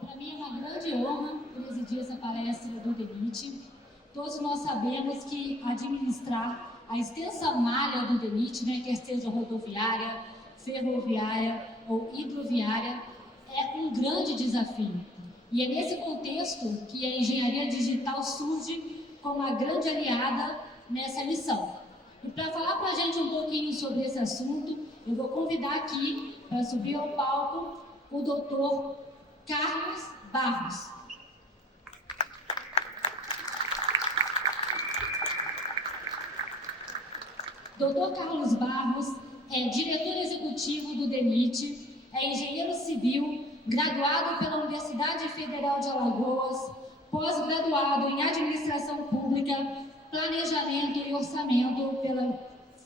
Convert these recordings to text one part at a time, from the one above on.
para mim é uma grande honra presidir essa palestra do DENIT. Todos nós sabemos que administrar a extensa malha do DENIT, né, quer seja rodoviária, ferroviária ou hidroviária, é um grande desafio. E é nesse contexto que a engenharia digital surge como uma grande aliada nessa missão. E para falar para a gente um pouquinho sobre esse assunto, eu vou convidar aqui, para subir ao palco, o Dr. Carlos Barros. Dr. Carlos Barros é diretor executivo do DENIT, é engenheiro civil, graduado pela Universidade Federal de Alagoas, pós-graduado em Administração Pública, Planejamento e Orçamento pela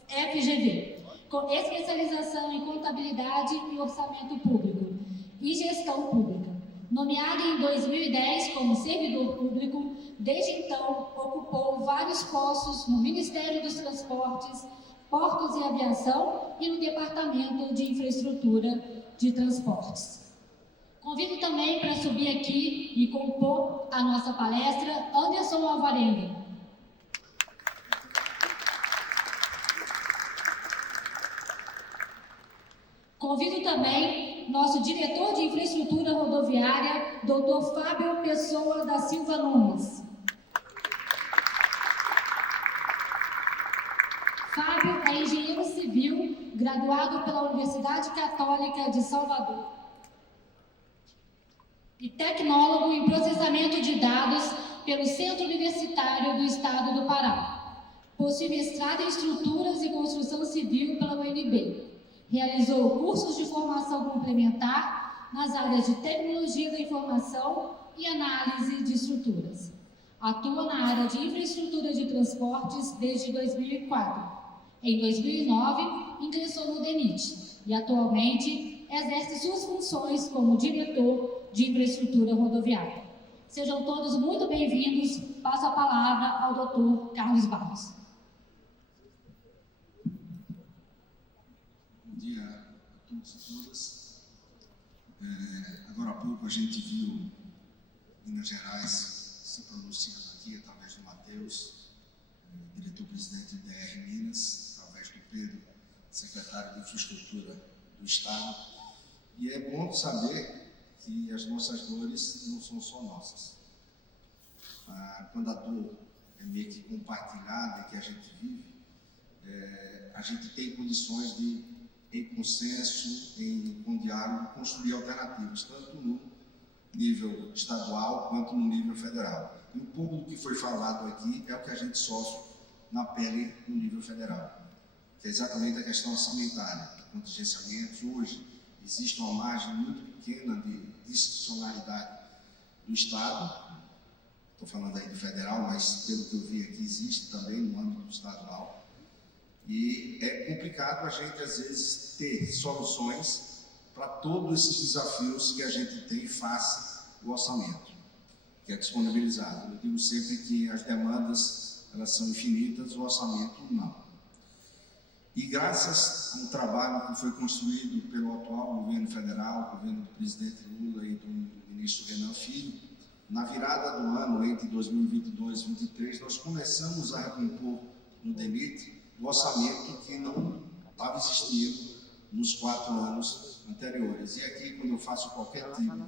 FGV, com especialização em Contabilidade e Orçamento Público e Gestão Pública. Nomeado em 2010 como servidor público, desde então ocupou vários postos no Ministério dos Transportes, Portos e Aviação e no Departamento de Infraestrutura de Transportes. Convido também para subir aqui e compor a nossa palestra Anderson Alvarenga. Convido também nosso diretor de infraestrutura rodoviária, Dr. Fábio Pessoa da Silva Nunes. Fábio é engenheiro civil, graduado pela Universidade Católica de Salvador e tecnólogo em processamento de dados pelo Centro Universitário do Estado do Pará. Possui mestrado em estruturas e construção civil pela UNB. Realizou cursos de formação complementar nas áreas de tecnologia da informação e análise de estruturas. Atua na área de infraestrutura de transportes desde 2004. Em 2009, ingressou no DENIT e atualmente exerce suas funções como diretor de infraestrutura rodoviária. Sejam todos muito bem-vindos. Passo a palavra ao Dr. Carlos Barros. Bom dia a todos e todas. Agora há pouco a gente viu Minas Gerais se pronunciando aqui através do Matheus, diretor-presidente do DR Minas, através do Pedro, secretário de Infraestrutura do Estado. E é bom saber que as nossas dores não são só nossas. Quando a dor é meio que compartilhada, que a gente vive, a gente tem condições de, em consenso, com diálogo, construir alternativas, tanto no nível estadual quanto no nível federal. E um pouco do que foi falado aqui é o que a gente sofre na pele no nível federal, que é exatamente a questão orçamentária, contingenciamentos. Hoje existe uma margem muito pequena de discricionalidade do Estado, estou falando aí do federal, mas pelo que eu vi aqui existe também no âmbito estadual, e é complicado a gente às vezes ter soluções para todos esses desafios que a gente tem face ao orçamento, que é disponibilizado. Eu digo sempre que as demandas elas são infinitas, o orçamento não. E graças a um trabalho que foi construído pelo atual governo federal, governo do presidente Lula e do ministro Renan Filho, na virada do ano, entre 2022 e 2023, nós começamos a recompor no DENIT o orçamento que não estava existindo nos 4 anos anteriores. E aqui, quando eu faço qualquer tipo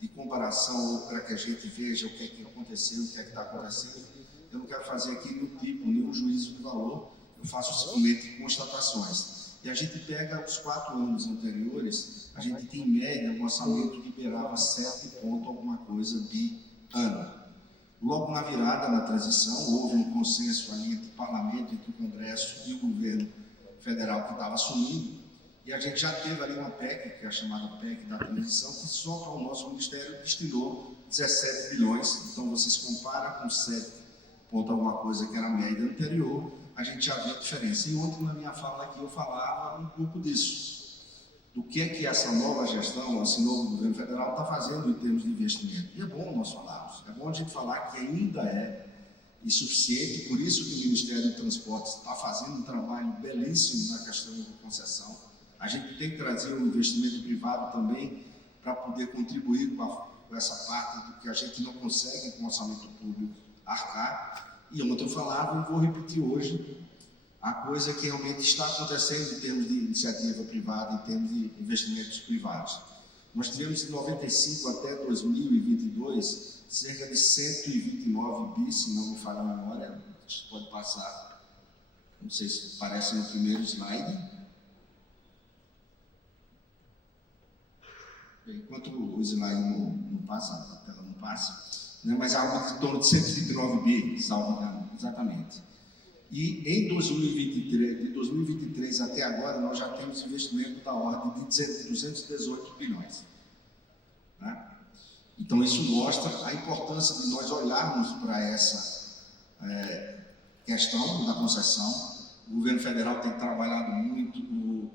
de comparação, ou para que a gente veja o que é que aconteceu, o que é que está acontecendo, eu não quero fazer aqui nenhum tipo, nenhum juízo de valor, eu faço simplesmente constatações. E a gente pega os 4 anos anteriores, a gente tem em média um orçamento que beirava 7 ponto alguma coisa de ano. Logo na virada, na transição, houve um consenso ali entre o parlamento, entre o Congresso e o governo federal que estava assumindo, e a gente já teve ali uma PEC, que é a chamada PEC da transição, que só para o nosso ministério destinou 17 bilhões. Então vocês comparam com 7 ponto alguma coisa que era a média anterior, a gente já vê a diferença. E ontem, na minha fala aqui, eu falava um pouco disso, do que é que essa nova gestão, esse novo governo federal está fazendo em termos de investimento. E é bom nós falarmos, é bom a gente falar que ainda é insuficiente, por isso que o Ministério do Transportes está fazendo um trabalho belíssimo na questão de concessão. A gente tem que trazer o investimento privado também para poder contribuir com com essa parte do que a gente não consegue com o orçamento público arcar. E ontem eu falava e vou repetir hoje a coisa que realmente está acontecendo em termos de iniciativa privada, em termos de investimentos privados. Nós tivemos de 95 até 2022 cerca de 129 bi, se não me falha a memória, acho que pode passar, não sei se aparece no primeiro slide. Enquanto o slide não passa, a tela não passa, né, mas há algo em torno de 129 bi, salvo engano, exatamente. E em 2023, de 2023 até agora, nós já temos investimento da ordem de 218 bilhões. Né? Então, isso mostra a importância de nós olharmos para essa questão da concessão. O governo federal tem trabalhado muito, o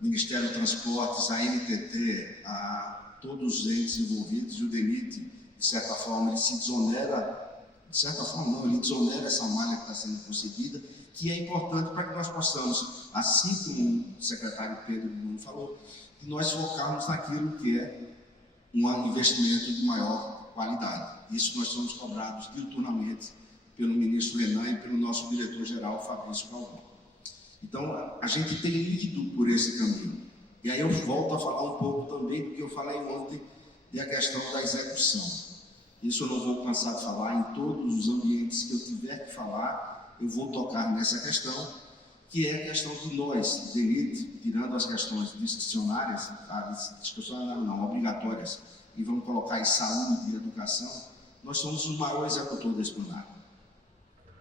Ministério de Transportes, a NTT, a todos os entes envolvidos, e o DENIT, de certa forma, ele se desonera. De certa forma, não, ele desonera essa malha que está sendo concebida, que é importante para que nós possamos, assim como o secretário Pedro Bruno falou, que nós focarmos naquilo que é um investimento de maior qualidade. Isso nós somos cobrados diuturnamente pelo ministro Renan e pelo nosso diretor-geral, Fabrício Galvão. Então, a gente tem ido por esse caminho. E aí eu volto a falar um pouco também do que eu falei ontem, da questão da execução. Isso eu não vou cansar de falar, em todos os ambientes que eu tiver que falar, eu vou tocar nessa questão, que é a questão de nós, DENIT, tirando as questões discricionárias, não, obrigatórias, e vamos colocar em saúde e educação, nós somos o maior executor desse plenário.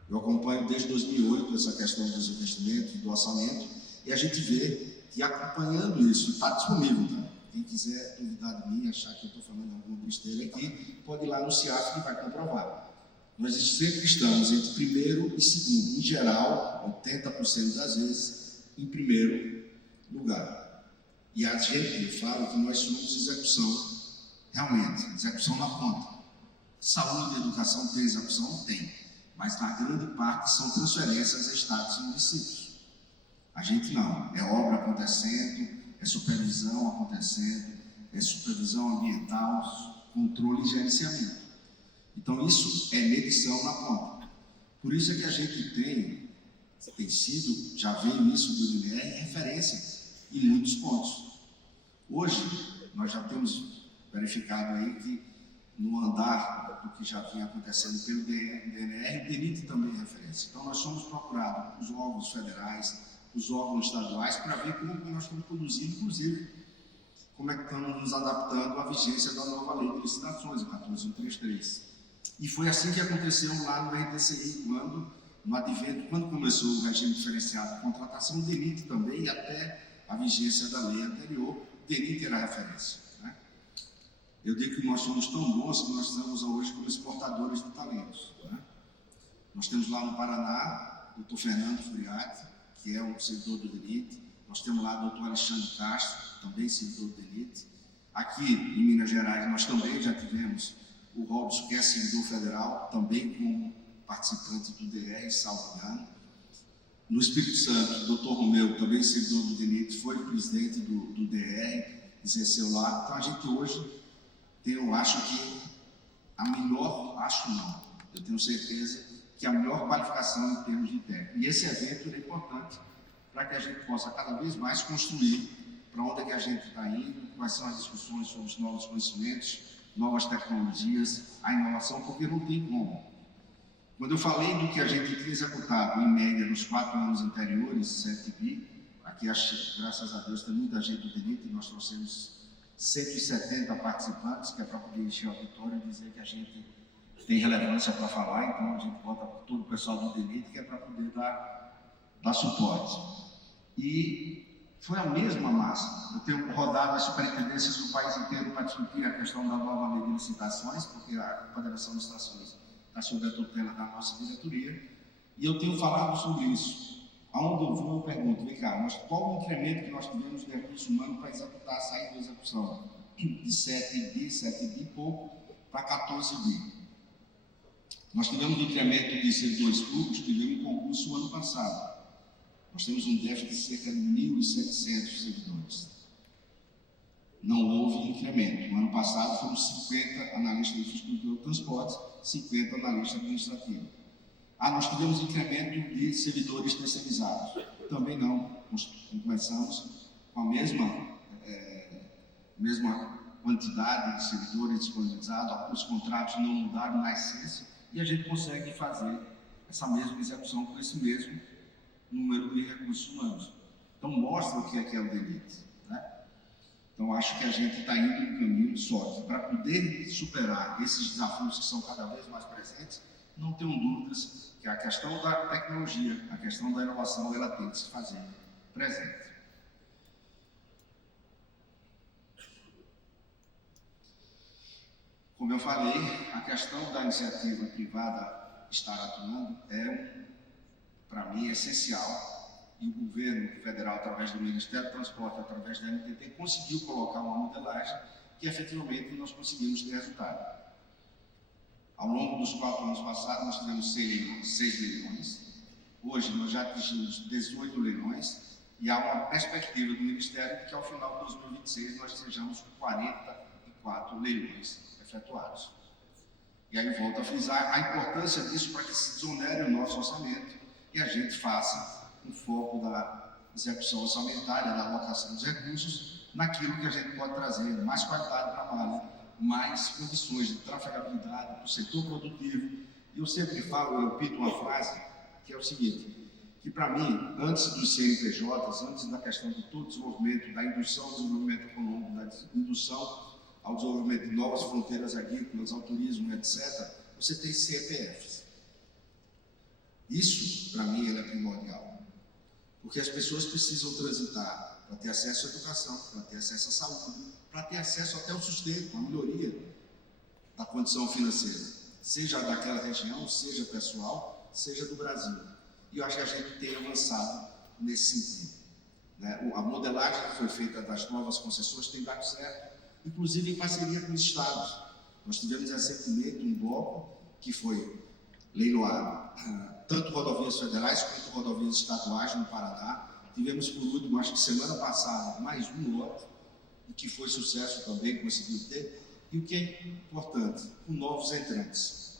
Eu acompanho desde 2008 essa questão dos investimentos, do orçamento, e a gente vê que acompanhando isso, está disponível, tá? Quem quiser duvidar de mim, achar que eu estou falando alguma besteira aqui, pode ir lá no CIAF que vai comprovar. Nós sempre estamos entre primeiro e segundo, em geral, 80% das vezes, em primeiro lugar. E a gente, eu falo que nós somos execução, realmente, execução na ponta. Saúde e educação tem execução? Tem. Mas na grande parte são transferências a estados e municípios. A gente não, é obra acontecendo, é supervisão acontecendo, é supervisão ambiental, controle e gerenciamento. Então, isso é medição na ponta. Por isso é que a gente tem sido, já veio isso do INER, referência em muitos pontos. Hoje, nós já temos verificado aí que no andar do que já vinha acontecendo pelo DNR, o DENIT também é referência. Então, nós somos procurados, os órgãos federais, os órgãos estaduais, para ver como nós estamos produzindo, inclusive, como é que estamos nos adaptando à vigência da nova lei de licitações, a 14133. E foi assim que aconteceu lá no RDCI, no advento, quando começou o regime diferenciado de contratação, o DENIT também, e até a vigência da lei anterior, o DENIT era referência. Né? Eu digo que nós somos tão bons que nós estamos hoje como exportadores de talentos. Né? Nós temos lá no Paraná, o Dr. Fernando Furiati, que é um servidor do DENIT. Nós temos lá o Dr. Alexandre Castro, também servidor do DENIT. Aqui em Minas Gerais, nós também já tivemos o Robson, que é servidor federal, também como participante do DR, salvo engano. No Espírito Santo, o Dr. Romeu, também servidor do DENIT, foi presidente do DR, exerceu lá. Então, a gente hoje tem, eu acho que a melhor, acho não, eu tenho certeza que a melhor qualificação em termos de técnico. E esse evento é importante para que a gente possa cada vez mais construir para onde é que a gente está indo, quais são as discussões sobre os novos conhecimentos, novas tecnologias, a inovação, porque não tem como. Quando eu falei do que a gente tinha executado, em média, nos 4 anos anteriores, 7 bi, aqui, graças a Deus, tem muita gente do DENIT, e nós trouxemos 170 participantes, que é para poder encher o auditório e dizer que a gente tem relevância para falar, então a gente bota todo o pessoal do DENIT, que é para poder dar suporte. E foi a mesma massa. Eu tenho rodado as superintendências do país inteiro para discutir a questão da nova lei de licitações, porque a Federação de Estações está sob a tutela da nossa diretoria, e eu tenho falado sobre isso. Aonde eu vou, eu pergunto, vem cá, mas qual o incremento que nós tivemos de recurso humano para executar a saída da execução? De 7 bi e pouco, para 14 bi. Nós tivemos um incremento de servidores públicos, tivemos um concurso o ano passado. Nós temos um déficit de cerca de 1.700 servidores. não houve incremento. No ano passado foram 50 analistas de infraestrutura de transportes, 50 analistas administrativos. Nós tivemos incremento de servidores terceirizados. Também não. Começamos com a mesma quantidade de servidores disponibilizados, os contratos não mudaram na essência e a gente consegue fazer essa mesma execução com esse mesmo número de recursos humanos. Então, mostra o que é o DENIT, né? Então, acho que a gente está indo no caminho só que para poder superar esses desafios que são cada vez mais presentes, não tenham dúvidas que a questão da tecnologia, a questão da inovação, ela tem que se fazer presente. Como eu falei, a questão da iniciativa privada estar atuando é, para mim, essencial. E o governo federal, através do Ministério do Transporte, através da NTT, conseguiu colocar uma modelagem que, efetivamente, nós conseguimos ter resultado. Ao longo dos 4 anos passados, nós tivemos 6 leilões. Hoje, nós já atingimos 18 leilões e há uma perspectiva do Ministério de que, ao final de 2026, nós estejamos com 44 leilões efetuados. E aí volto a frisar a importância disso para que se desonere o nosso orçamento e a gente faça um foco da execução orçamentária, da alocação dos recursos, naquilo que a gente pode trazer, mais qualidade para a malha, mais condições de trafegabilidade para o setor produtivo. E eu sempre falo, eu repito uma frase, que é o seguinte, que para mim, antes dos CNPJs, antes da questão de todo o desenvolvimento, da indução ao desenvolvimento econômico, da indução ao desenvolvimento de novas fronteiras agrícolas, ao turismo, etc., você tem CPFs. Isso, para mim, é primordial. Porque as pessoas precisam transitar para ter acesso à educação, para ter acesso à saúde, para ter acesso até ao sustento, à melhoria da condição financeira, seja daquela região, seja pessoal, seja do Brasil. E eu acho que a gente tem avançado nesse sentido, né? A modelagem que foi feita das novas concessões tem dado certo, inclusive em parceria com os estados. Nós tivemos recentemente um bloco que foi leiloado, tanto rodovias federais quanto rodovias estaduais no Paraná. Tivemos, por último, acho que semana passada, mais um lote, o que foi sucesso também, conseguiu ter. E o que é importante, com novos entrantes.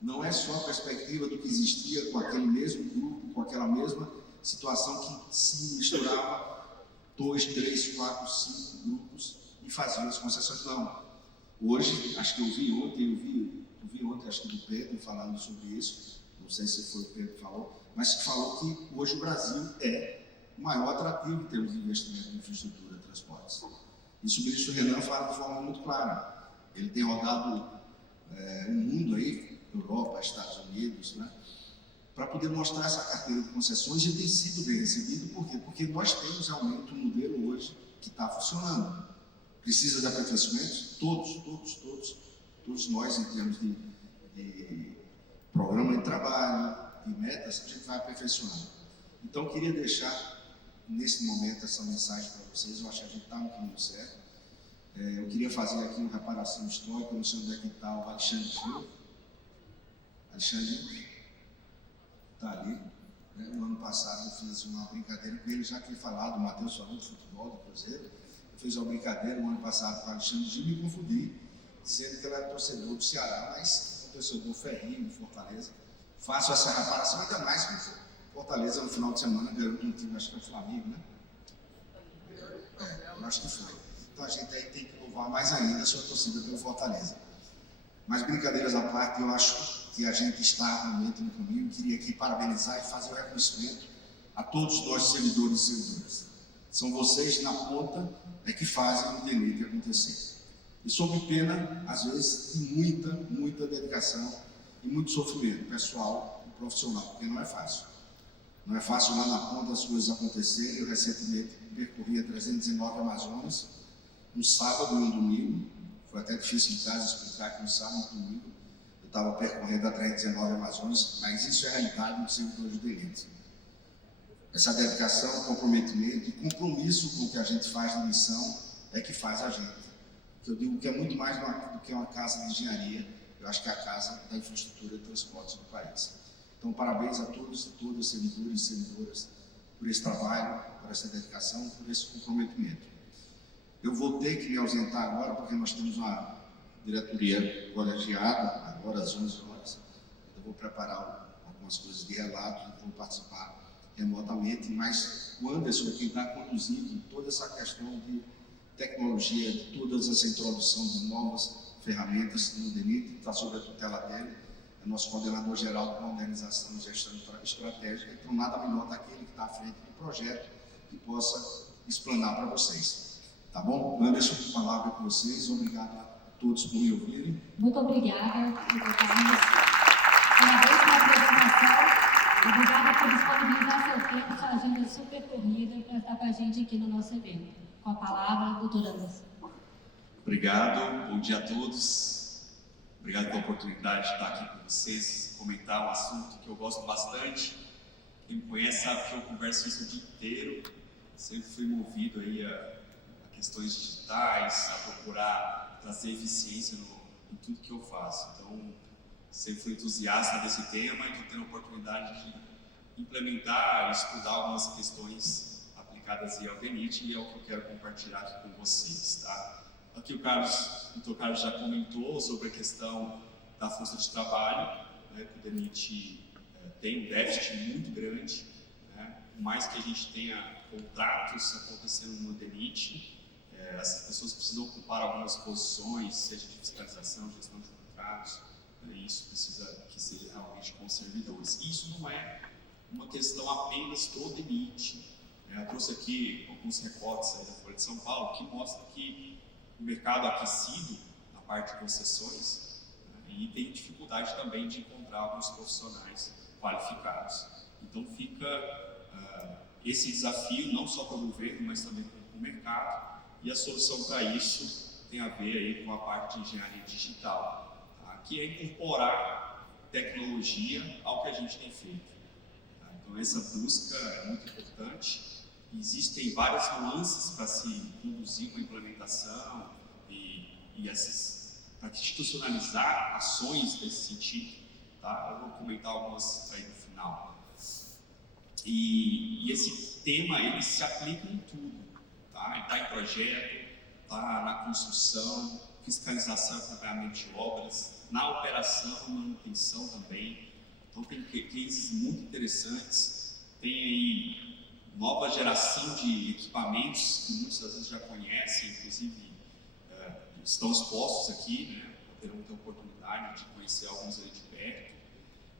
Não é só a perspectiva do que existia com aquele mesmo grupo, com aquela mesma situação que se misturava 2, 3, 4, 5 grupos e faziam as concessões. Não. Hoje, acho que eu vi ontem, acho que do Pedro falando sobre isso, não sei se foi o Pedro que falou, mas que falou que hoje o Brasil é o maior atrativo em termos de investimento em infraestrutura de transportes. Isso o ministro Renan fala de forma muito clara. Ele tem rodado o mundo aí, Europa, Estados Unidos, né, para poder mostrar essa carteira de concessões, e tem sido bem recebido. Por quê? Porque nós temos realmente um modelo hoje que está funcionando. Precisa de aperfeiçoamentos? Todos nós, em termos de programa de trabalho, de metas, a gente vai aperfeiçoando. Então, eu queria deixar, nesse momento, essa mensagem para vocês. Eu acho que a gente está no caminho certo. Eu queria fazer aqui uma reparação histórica. Eu não sei onde é que está o Alexandre Gil. Alexandre está ali. No ano passado, eu fiz uma brincadeira com ele, já que ele falava, o Matheus falou de futebol, do Cruzeiro. Eu fiz uma brincadeira no ano passado com o Alexandre Gil e me confundi, dizendo que ele era torcedor do Ceará, mas torcedor ferrinho, de Fortaleza. Faço essa reparação, ainda mais que Fortaleza no final de semana ganhou um time, acho que foi o Flamengo, né? Eu acho que foi. Então a gente aí tem que louvar mais ainda a sua torcida pelo Fortaleza. Mas brincadeiras à parte, eu acho que a gente está realmente no caminho. Eu queria aqui parabenizar e fazer o reconhecimento a todos os nossos servidores e servidoras. São vocês na ponta que fazem o DENIT acontecer. E sob pena, às vezes, de muita dedicação e muito sofrimento pessoal e profissional, porque não é fácil. Não é fácil lá na ponta as coisas acontecerem. Eu recentemente percorri a 319 Amazonas, um sábado e um domingo. Foi até difícil em casa explicar que um sábado e um domingo eu estava percorrendo a 319 Amazonas, mas isso é a realidade do servidor de DENIT. Essa dedicação, comprometimento e compromisso com o que a gente faz na missão é que faz a gente. Eu digo que é muito mais do que uma casa de engenharia, eu acho que é a casa da infraestrutura de transportes do país. Então, parabéns a todos e todas, servidores e servidoras, por esse trabalho, por essa dedicação, por esse comprometimento. Eu vou ter que me ausentar agora, porque nós temos uma diretoria colegiada, agora às 11 horas. Eu vou preparar algumas coisas de relato, vou participar remotamente, mas o Anderson, quem está conduzindo toda essa questão de tecnologia, de todas essa introdução de novas ferramentas no DENIT, está sob a tutela dele, é nosso coordenador geral de modernização e gestão estratégica, então nada melhor daquele que está à frente do projeto que possa explanar para vocês. Tá bom? Anderson, a palavra com vocês. Obrigado a todos por me ouvirem. Muito obrigada, deputados. Parabéns pela apresentação. Obrigada por disponibilizar seu tempo, sua agenda super corrida, para estar com a gente aqui no nosso evento. Com a palavra, doutor Anderson. Obrigado, bom dia a todos. Obrigado pela oportunidade de estar aqui com vocês, comentar um assunto que eu gosto bastante. Quem me conhece sabe que eu converso isso o dia inteiro. Sempre fui movido aí a questões digitais, a procurar trazer eficiência em tudo que eu faço. Então, sempre fui entusiasta desse tema e estou tendo a oportunidade de implementar e estudar algumas questões aplicadas ao DENIT, e é o que eu quero compartilhar aqui com vocês, tá? Aqui o doutor Carlos já comentou sobre a questão da força de trabalho, né, que o DENIT tem um déficit muito grande, né? Por mais que a gente tenha contratos acontecendo no DENIT, as pessoas precisam ocupar algumas posições, seja de fiscalização, gestão de contratos, e isso precisa que seja realmente com servidores. Isso não é uma questão apenas do DENIT. Eu trouxe aqui alguns recortes aí da Folha de São Paulo que mostram que o mercado aquecido na parte de concessões, e tem dificuldade também de encontrar alguns profissionais qualificados. Então fica esse desafio não só para o governo, mas também para o mercado, e a solução para isso tem a ver aí com a parte de engenharia digital, tá? Que é incorporar tecnologia ao que a gente tem feito. Tá? Então essa busca é muito importante. Existem várias nuances para se conduzir uma implementação e para institucionalizar ações nesse sentido, tá? Eu vou comentar algumas aí no final. E esse tema ele se aplica em tudo, tá? Está em projeto, está na construção, fiscalização e acompanhamento de obras, na operação e manutenção também. Então tem cases muito interessantes, tem aí nova geração de equipamentos que muitas vezes já conhecem, inclusive estão expostos aqui, né? Terão ter a oportunidade de conhecer alguns ali de perto.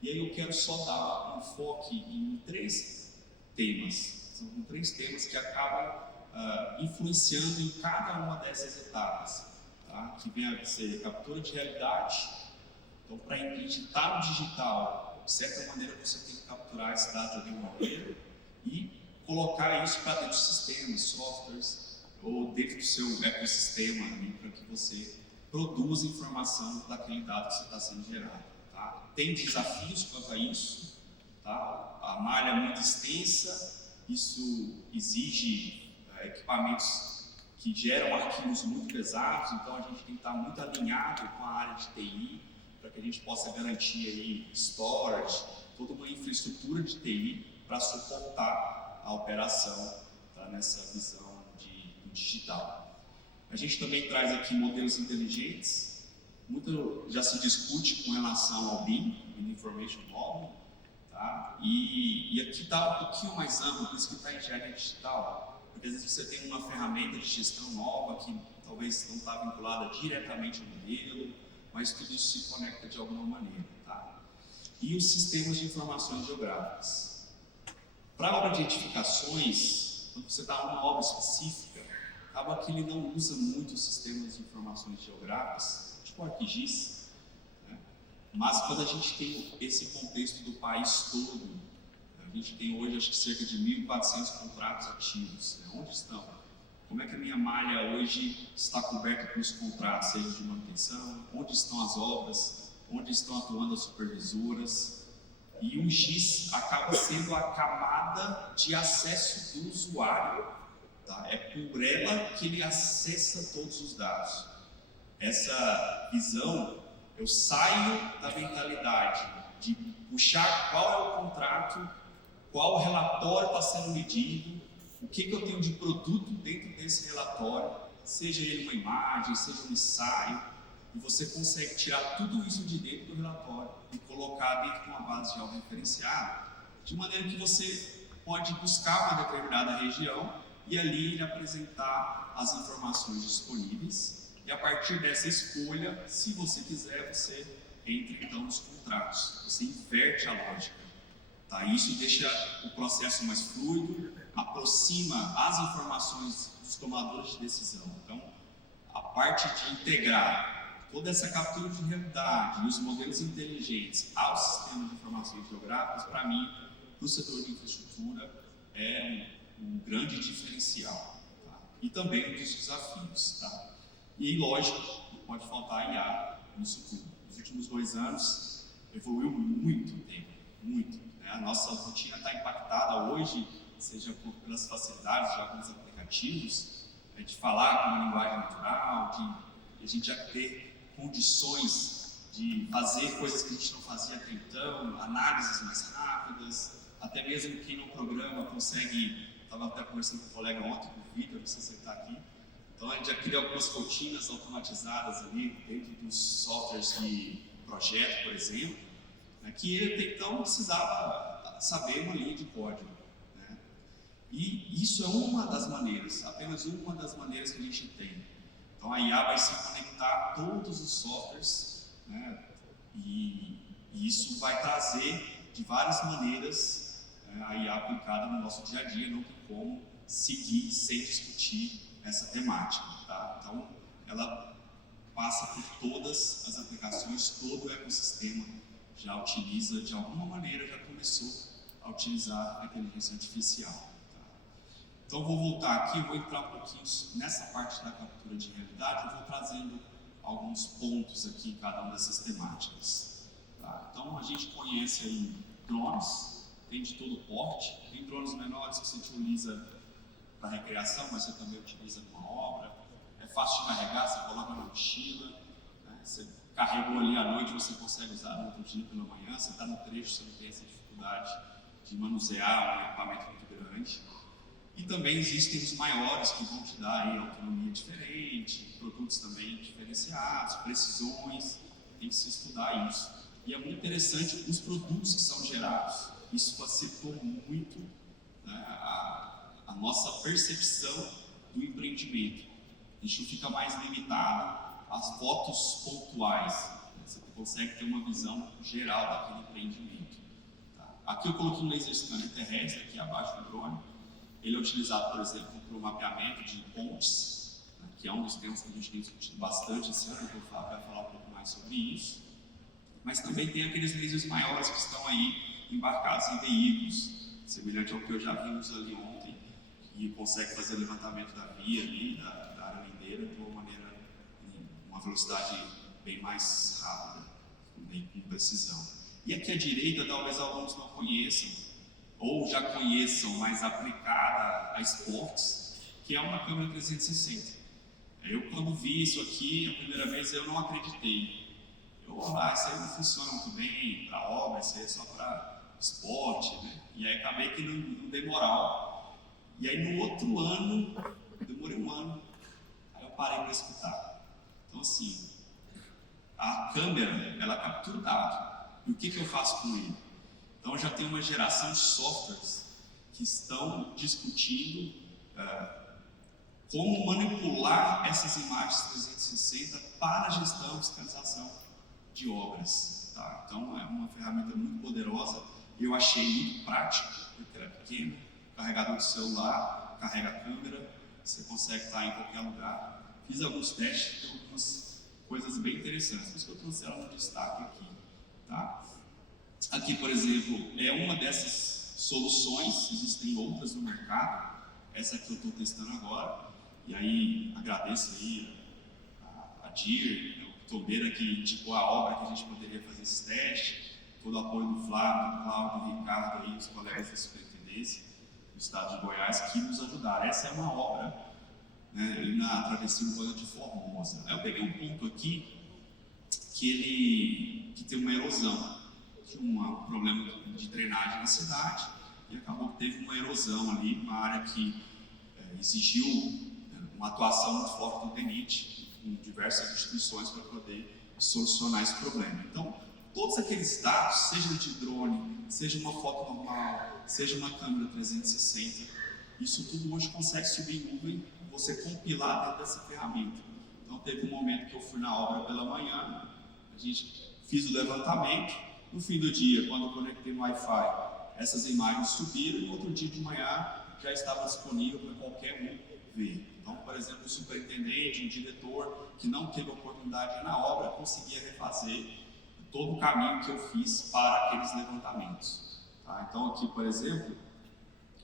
E aí eu quero só dar um foco em três temas. São três temas que acabam influenciando em cada uma dessas etapas, tá? Que vem a ser captura de realidade. Então, para acreditar no digital, de certa maneira você tem que capturar esse dado de alguma maneira e colocar isso para dentro dos sistemas, softwares, ou dentro do seu ecossistema, para que você produza informação daquele dado que está sendo gerado. Tá? Tem desafios quanto a isso, tá? A malha é muito extensa, isso exige equipamentos que geram arquivos muito pesados, então a gente tem que estar muito alinhado com a área de TI, para que a gente possa garantir aí storage, toda uma infraestrutura de TI para suportar a operação, tá, nessa visão do digital. A gente também traz aqui modelos inteligentes. Muito já se discute com relação ao BIM, Information Model, tá? E aqui está um pouquinho mais amplo, por isso que está em engenharia digital, porque às vezes você tem uma ferramenta de gestão nova que talvez não está vinculada diretamente ao modelo, mas tudo isso se conecta de alguma maneira, tá? E os sistemas de informações geográficas. Para a obra de edificações, quando você está numa obra específica, acaba que ele não usa muito os sistemas de informações geográficas, tipo o ArcGIS, né? Mas quando a gente tem esse contexto do país todo, a gente tem hoje acho que cerca de 1.400 contratos ativos, né? Onde estão? Como é que a minha malha hoje está coberta pelos contratos, seja de manutenção? Onde estão as obras? Onde estão atuando as supervisoras? E o GIS acaba sendo a camada de acesso do usuário, tá? É por ela que ele acessa todos os dados. Essa visão, eu saio da mentalidade de puxar qual é o contrato, qual relatório está sendo medido, o que eu tenho de produto dentro desse relatório, seja ele uma imagem, seja um ensaio, e você consegue tirar tudo isso de dentro do relatório e colocar dentro de uma base georreferenciada, de maneira que você pode buscar uma determinada região e ali apresentar as informações disponíveis, e a partir dessa escolha, se você quiser, você entra então nos contratos, você inverte a lógica. Tá? Isso deixa o processo mais fluido, aproxima as informações dos tomadores de decisão. Então, a parte de integrar toda essa captura de realidade e os modelos inteligentes ao sistema de informações geográficas, para mim, para o setor de infraestrutura, é um grande diferencial. Tá? E também um dos desafios. Tá? E, lógico, não pode faltar a IA nisso tudo. Nos últimos 2 anos, evoluiu muito o tema, muito. Né? A nossa rotina está impactada hoje, seja pelas facilidades de alguns aplicativos, de falar com uma linguagem natural, de a gente já ter condições de fazer coisas que a gente não fazia até então, análises mais rápidas, até mesmo quem não programa consegue. Estava até conversando com um colega ontem, com o Vitor, não sei se ele está aqui. Então a gente já cria algumas rotinas automatizadas ali dentro dos softwares de projeto, por exemplo, né, que ele até então precisava saber uma linha de código. Né? E isso é uma das maneiras, apenas uma das maneiras que a gente tem. Então a IA vai se conectar a todos os softwares, né, e isso vai trazer de várias maneiras a IA aplicada no nosso dia a dia, não tem como seguir sem discutir essa temática. Tá? Então, ela passa por todas as aplicações, todo o ecossistema já utiliza, de alguma maneira, já começou a utilizar a inteligência artificial. Tá? Então, vou voltar aqui, vou entrar um pouquinho nessa parte da captura de realidade, eu vou trazendo alguns pontos aqui em cada uma dessas temáticas. Tá? Então, a gente conhece aí drones, tem de todo porte, tem drones menores que se utiliza para recreação, mas você também utiliza numa obra. É fácil de carregar, você coloca na mochila, né? Você carregou ali à noite, você consegue usar no outro dia pela manhã, você está no trecho, você não tem essa dificuldade de manusear um equipamento muito grande. E também existem os maiores que vão te dar aí autonomia diferente, produtos também diferenciados, precisões, tem que se estudar isso. E é muito interessante os produtos que são gerados. Isso facilitou muito, né, a nossa percepção do empreendimento. A gente não fica mais limitado às fotos pontuais. Você consegue ter uma visão geral daquele empreendimento. Tá? Aqui eu coloquei um laser scanner terrestre, aqui abaixo do drone. Ele é utilizado, por exemplo, para o mapeamento de pontes, né, que é um dos temas que a gente tem discutido bastante esse ano, que eu vai falar um pouco mais sobre isso. Mas também tem aqueles lasers maiores que estão aí embarcados em veículos, semelhante ao que eu já vimos ali ontem, e consegue fazer o levantamento da via ali, da área lindeira, de uma maneira, uma velocidade bem mais rápida, bem com precisão. E aqui à direita, talvez alguns não conheçam, ou já conheçam, mas aplicada a esportes, que é uma câmera 360. Eu, quando vi isso aqui, a primeira vez, eu não acreditei. Isso aí não funciona muito bem para obra, isso aí é só para esporte, né? E aí acabei que não dei moral. E aí no outro ano, demorei 1 ano, aí eu parei para escutar. Então assim, a câmera, ela captura o dado. E o que eu faço com ele? Então já tem uma geração de softwares que estão discutindo como manipular essas imagens 360 para a gestão e fiscalização de obras. Tá? Então é uma ferramenta muito poderosa. Eu achei muito prático, porque era pequeno, carregador de celular, carrega a câmera, você consegue estar em qualquer lugar. Fiz alguns testes, tem algumas coisas bem interessantes, por isso que eu trouxe ela no destaque aqui. Tá? Aqui, por exemplo, é uma dessas soluções, existem outras no mercado, essa que eu estou testando agora, e aí agradeço aí a DIR, o Tobeira que indicou a obra que a gente poderia fazer esse teste, todo o apoio do Flávio, do Cláudio, do Ricardo, aí, os colegas da Superintendência do Estado de Goiás, que nos ajudaram. Essa é uma obra, né, ali na Travessia Urbana de Formosa. Aí eu peguei um ponto aqui que tem uma erosão, tinha um problema de drenagem na cidade, e acabou que teve uma erosão ali, uma área que exigiu um uma atuação muito forte do DENIT em diversas instituições para poder solucionar esse problema. Então, todos aqueles dados, seja de drone, seja uma foto normal, seja uma câmera 360, isso tudo hoje consegue subir em nuvem, você compilar dentro dessa ferramenta. Então, teve um momento que eu fui na obra pela manhã, a gente fiz o levantamento, no fim do dia, quando eu conectei no Wi-Fi, essas imagens subiram e no outro dia de manhã já estava disponível para qualquer um ver. Então, por exemplo, o superintendente, o diretor que não teve oportunidade na obra, conseguia refazer todo o caminho que eu fiz para aqueles levantamentos. Tá? Então, aqui, por exemplo,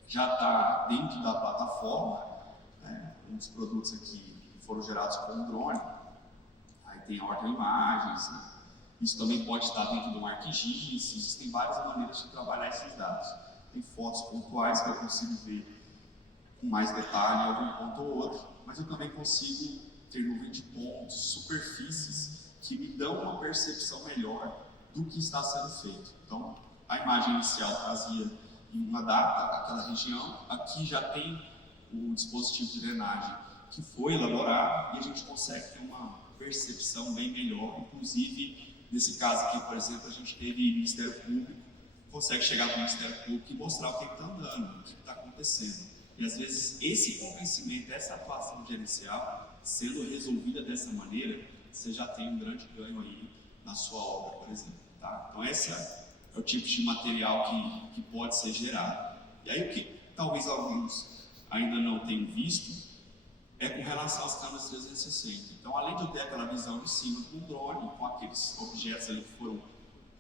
já está dentro da plataforma, né, uns produtos aqui foram gerados com um drone, aí tem a ordem imagens, né? Isso também pode estar dentro de um ArcGIS, existem várias maneiras de trabalhar esses dados. Tem fotos pontuais que eu consigo ver com mais detalhe em algum ponto ou outro, mas eu também consigo ter nuvem de pontos, superfícies que me dão uma percepção melhor do que está sendo feito. Então, a imagem inicial trazia em uma data aquela região, aqui já tem o dispositivo de drenagem que foi elaborado e a gente consegue ter uma percepção bem melhor, inclusive nesse caso aqui, por exemplo, a gente teve Ministério Público, consegue chegar para o Ministério Público e mostrar o que está andando, o que está acontecendo. E às vezes esse convencimento, essa atuação gerencial, sendo resolvida dessa maneira, você já tem um grande ganho aí na sua obra, por exemplo. Tá? Então esse é o tipo de material que pode ser gerado. E aí o que talvez alguns ainda não tenham visto é com relação às câmeras 360. Então, além de eu ter aquela visão de cima do drone, com aqueles objetos ali que foram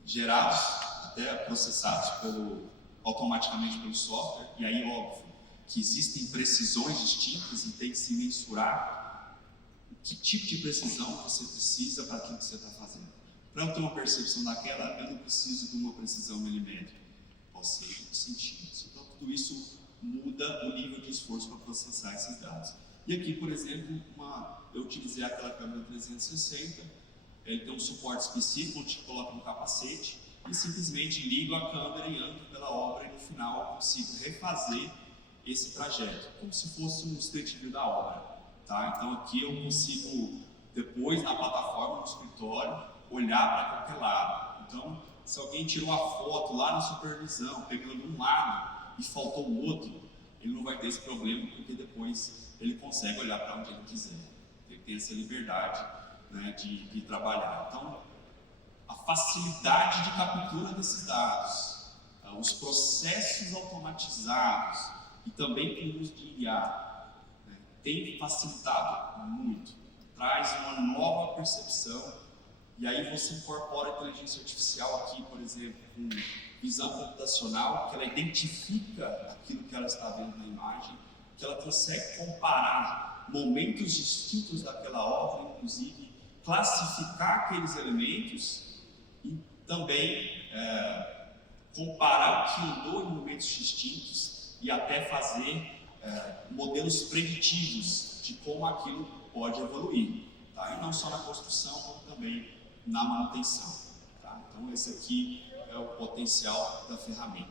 gerados, até processados automaticamente pelo software, e aí, óbvio, que existem precisões distintas e tem que se mensurar que tipo de precisão você precisa para aquilo que você está fazendo. Para eu ter uma percepção daquela, eu não preciso de uma precisão milimétrica, posso ser de centímetros. Então, tudo isso muda o nível de esforço para processar esses dados. E aqui, por exemplo, eu utilizei aquela câmera 360, ele tem um suporte específico, onde te coloca no capacete e simplesmente ligo a câmera e ando pela obra e no final eu consigo refazer esse trajeto, como se fosse um street view da obra. Tá? Então aqui eu consigo, depois na plataforma, no escritório, olhar para qualquer lado. Então, se alguém tirou a foto lá na supervisão, pegando um lado e faltou o outro, ele não vai ter esse problema, porque depois ele consegue olhar para onde ele quiser. Ele tem essa liberdade, né, de trabalhar. Então, a facilidade de captura desses dados, os processos automatizados e também com o uso de IA, né, tem facilitado muito. Traz uma nova percepção e aí você incorpora a inteligência artificial aqui, por exemplo, com visão computacional, que ela identifica aquilo que ela está vendo na imagem, que ela consegue comparar momentos distintos daquela obra, inclusive classificar aqueles elementos e também comparar o que andou em momentos distintos e até fazer modelos preditivos de como aquilo pode evoluir. Tá? E não só na construção, como também na manutenção. Tá? Então esse aqui é o potencial da ferramenta.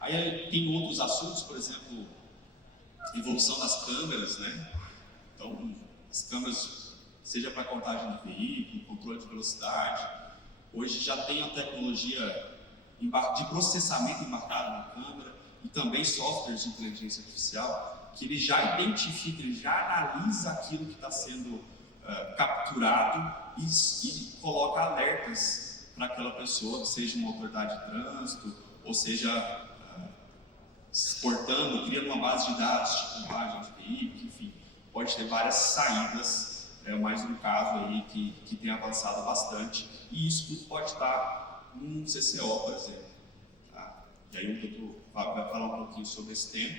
Aí tem outros assuntos, por exemplo, evolução das câmeras, né? Então, as câmeras, seja para contagem de veículo, controle de velocidade, hoje já tem a tecnologia de processamento embarcado na câmera e também softwares de inteligência artificial que ele já identifica, ele já analisa aquilo que está sendo capturado e coloca alertas para aquela pessoa, seja uma autoridade de trânsito, ou seja, exportando, criando uma base de dados de contagem de veículos, enfim, pode ter várias saídas, mais um caso aí que tem avançado bastante, e isso tudo pode estar num CCO, por exemplo. Tá? E aí o doutor vai falar um pouquinho sobre esse tema.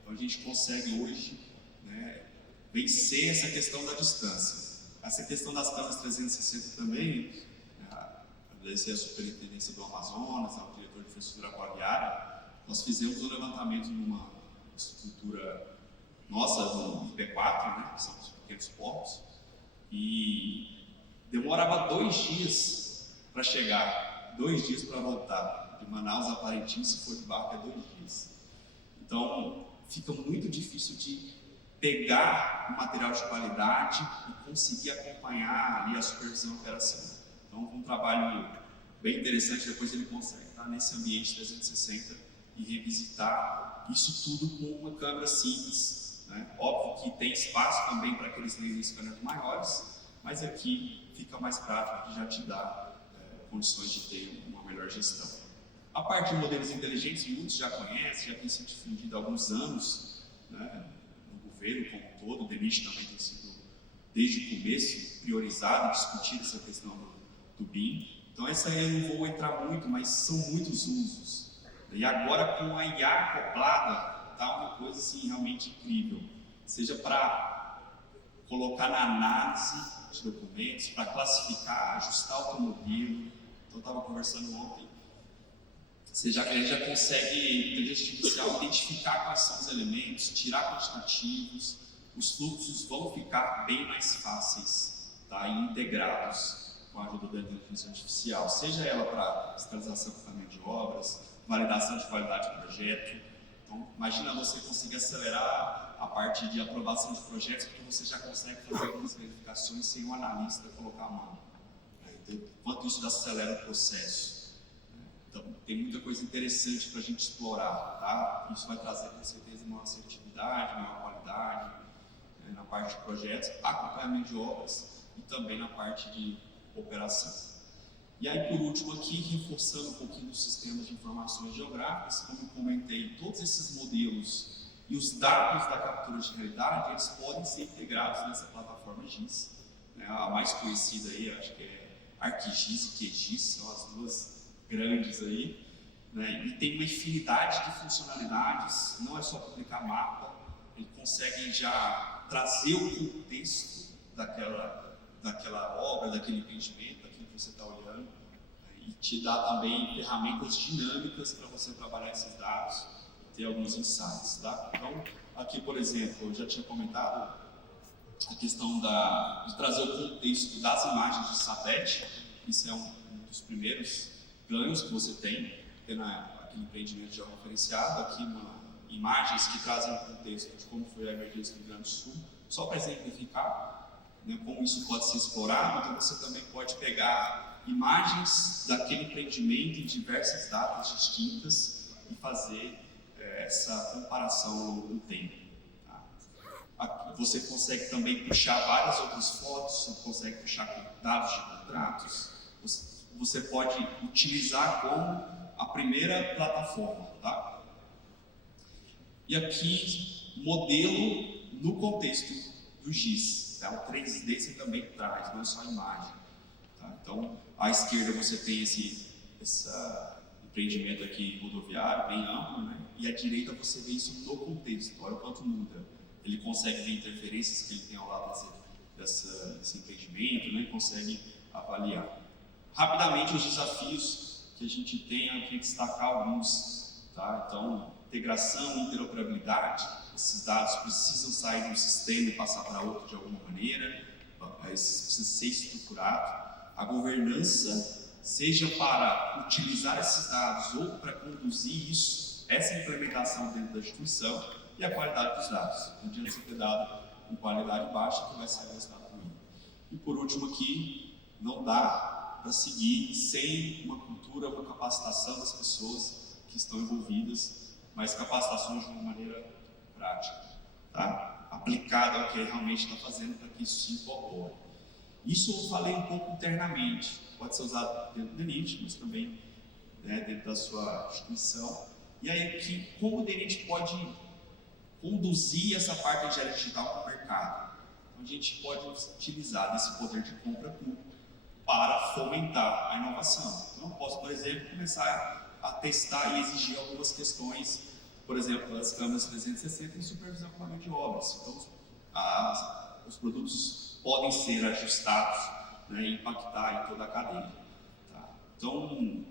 Então a gente consegue hoje, né, vencer essa questão da distância. Essa questão das câmeras 360 também, agradecer a Superintendência do Amazonas, ao diretor de infraestrutura aquaviária. Nós fizemos um levantamento numa estrutura nossa, no IP4, né, que são os pequenos portos, e demorava 2 dias para chegar, 2 dias para voltar. De Manaus a Parintins, se for de barco, é 2 dias. Então, fica muito difícil de pegar um material de qualidade e conseguir acompanhar ali a supervisão e operação. Então, um trabalho bem interessante, depois ele consegue estar nesse ambiente 360 e revisitar isso tudo com uma câmera simples, né? Óbvio que tem espaço também para aqueles laser scanners maiores, mas aqui fica mais prático, que já te dá condições de ter uma melhor gestão. A parte de modelos inteligentes, muitos já conhecem, já tem sido difundido há alguns anos, né, no governo como um todo. O DENIT também tem sido, desde o começo, priorizado e discutir essa questão do BIM. Então essa aí eu não vou entrar muito, mas são muitos usos. E agora com a IA acoplada, está uma coisa assim, realmente incrível. Seja para colocar na análise de documentos, para classificar, ajustar o teu modelo. Então eu estava conversando ontem. Ele já consegue, inteligência artificial, identificar quais são os elementos, tirar quantitativos, os fluxos vão ficar bem mais fáceis, tá? E integrados com a ajuda da inteligência artificial, seja ela para fiscalização do caminho de obras, validação de qualidade de projeto. Então, imagina você conseguir acelerar a parte de aprovação de projetos, porque você já consegue fazer algumas verificações sem o analista colocar a mão. Então, quanto isso acelera o processo. Então, tem muita coisa interessante para a gente explorar, tá? Isso vai trazer, com certeza, maior assertividade, maior qualidade, né, na parte de projetos, acompanhamento de obras e também na parte de operação. E aí, por último aqui, reforçando um pouquinho dos sistemas de informações geográficas, como eu comentei, todos esses modelos e os dados da captura de realidade, eles podem ser integrados nessa plataforma GIS, né? A mais conhecida aí, acho que é ArcGIS e QGIS, são as duas grandes aí, né? E tem uma infinidade de funcionalidades, não é só publicar mapa, ele consegue já trazer o contexto daquela obra, daquele empreendimento, daquilo que você está olhando, né? E te dá também ferramentas dinâmicas para você trabalhar esses dados e ter alguns insights, tá? Então, aqui, por exemplo, eu já tinha comentado a questão de trazer o contexto das imagens de satélite. Isso é um dos primeiros ganhos que você tem, tendo aquele empreendimento georreferenciado, aqui imagens que trazem o contexto de como foi a emergência do Rio Grande do Sul, só para exemplificar, né, como isso pode ser explorado. Então você também pode pegar imagens daquele empreendimento em diversas datas distintas e fazer essa comparação no tempo. Tá? Você consegue também puxar várias outras fotos, você consegue puxar dados de contratos, você pode utilizar como a primeira plataforma, tá? E aqui, modelo no contexto do GIS, tá? O 3D você também traz, não é só a imagem, tá? Então, à esquerda você tem esse empreendimento aqui rodoviário, bem amplo, né? E à direita você vê isso no contexto, olha o quanto muda. Ele consegue ver interferências que ele tem ao lado desse empreendimento, né? Consegue avaliar. Rapidamente, os desafios que a gente tem, eu queria destacar alguns, tá? Então, integração e interoperabilidade, esses dados precisam sair de um sistema e passar para outro de alguma maneira, precisa ser estruturado. A governança, seja para utilizar esses dados ou para conduzir essa implementação dentro da instituição, e a qualidade dos dados. Não adianta você ter dado com qualidade baixa que vai sair o resultado ruim. E por último aqui, não dá para seguir sem uma cultura, uma capacitação das pessoas que estão envolvidas, mas capacitações de uma maneira prática, tá? Aplicada ao que realmente está fazendo para que isso se incorpore. Isso eu falei um pouco internamente, pode ser usado dentro do DENIT, mas também, né, dentro da sua instituição. E aí aqui, como o DENIT pode conduzir essa parte de engenharia digital para o mercado? Então, a gente pode utilizar desse poder de compra público para fomentar a inovação. Então, eu posso, por exemplo, começar a testar e exigir algumas questões, por exemplo, as câmeras 360 em supervisão com a mão de obras. Então, os produtos podem ser ajustados, né, e impactar em toda a cadeia. Tá? Então,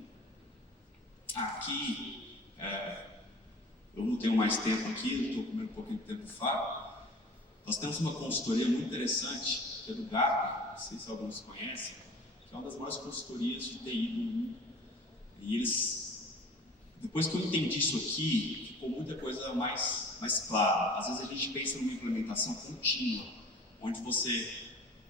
aqui, eu não tenho mais tempo aqui, eu estou comendo um pouquinho de tempo fora. Nós temos uma consultoria muito interessante, que é do Gartner, não sei se alguns conhecem, que é uma das maiores consultorias de TI do mundo. E eles, Depois que eu entendi isso aqui, ficou muita coisa mais clara. Às vezes a gente pensa numa implementação contínua, onde você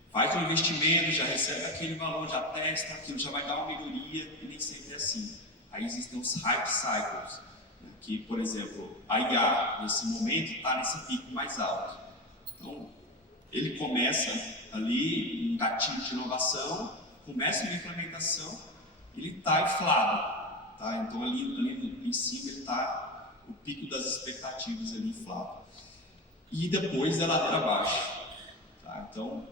faz um investimento, já recebe aquele valor, já testa aquilo, já vai dar uma melhoria, e nem sempre é assim. Aí existem os hype cycles, né, que, por exemplo, a IA, nesse momento, está nesse pico mais alto. Então, ele começa ali, um gatilho de inovação, começa uma implementação, ele está inflado. Tá? Então, ali em cima, ele está o pico das expectativas ali inflado. E depois é ladeira abaixo. Tá? Então,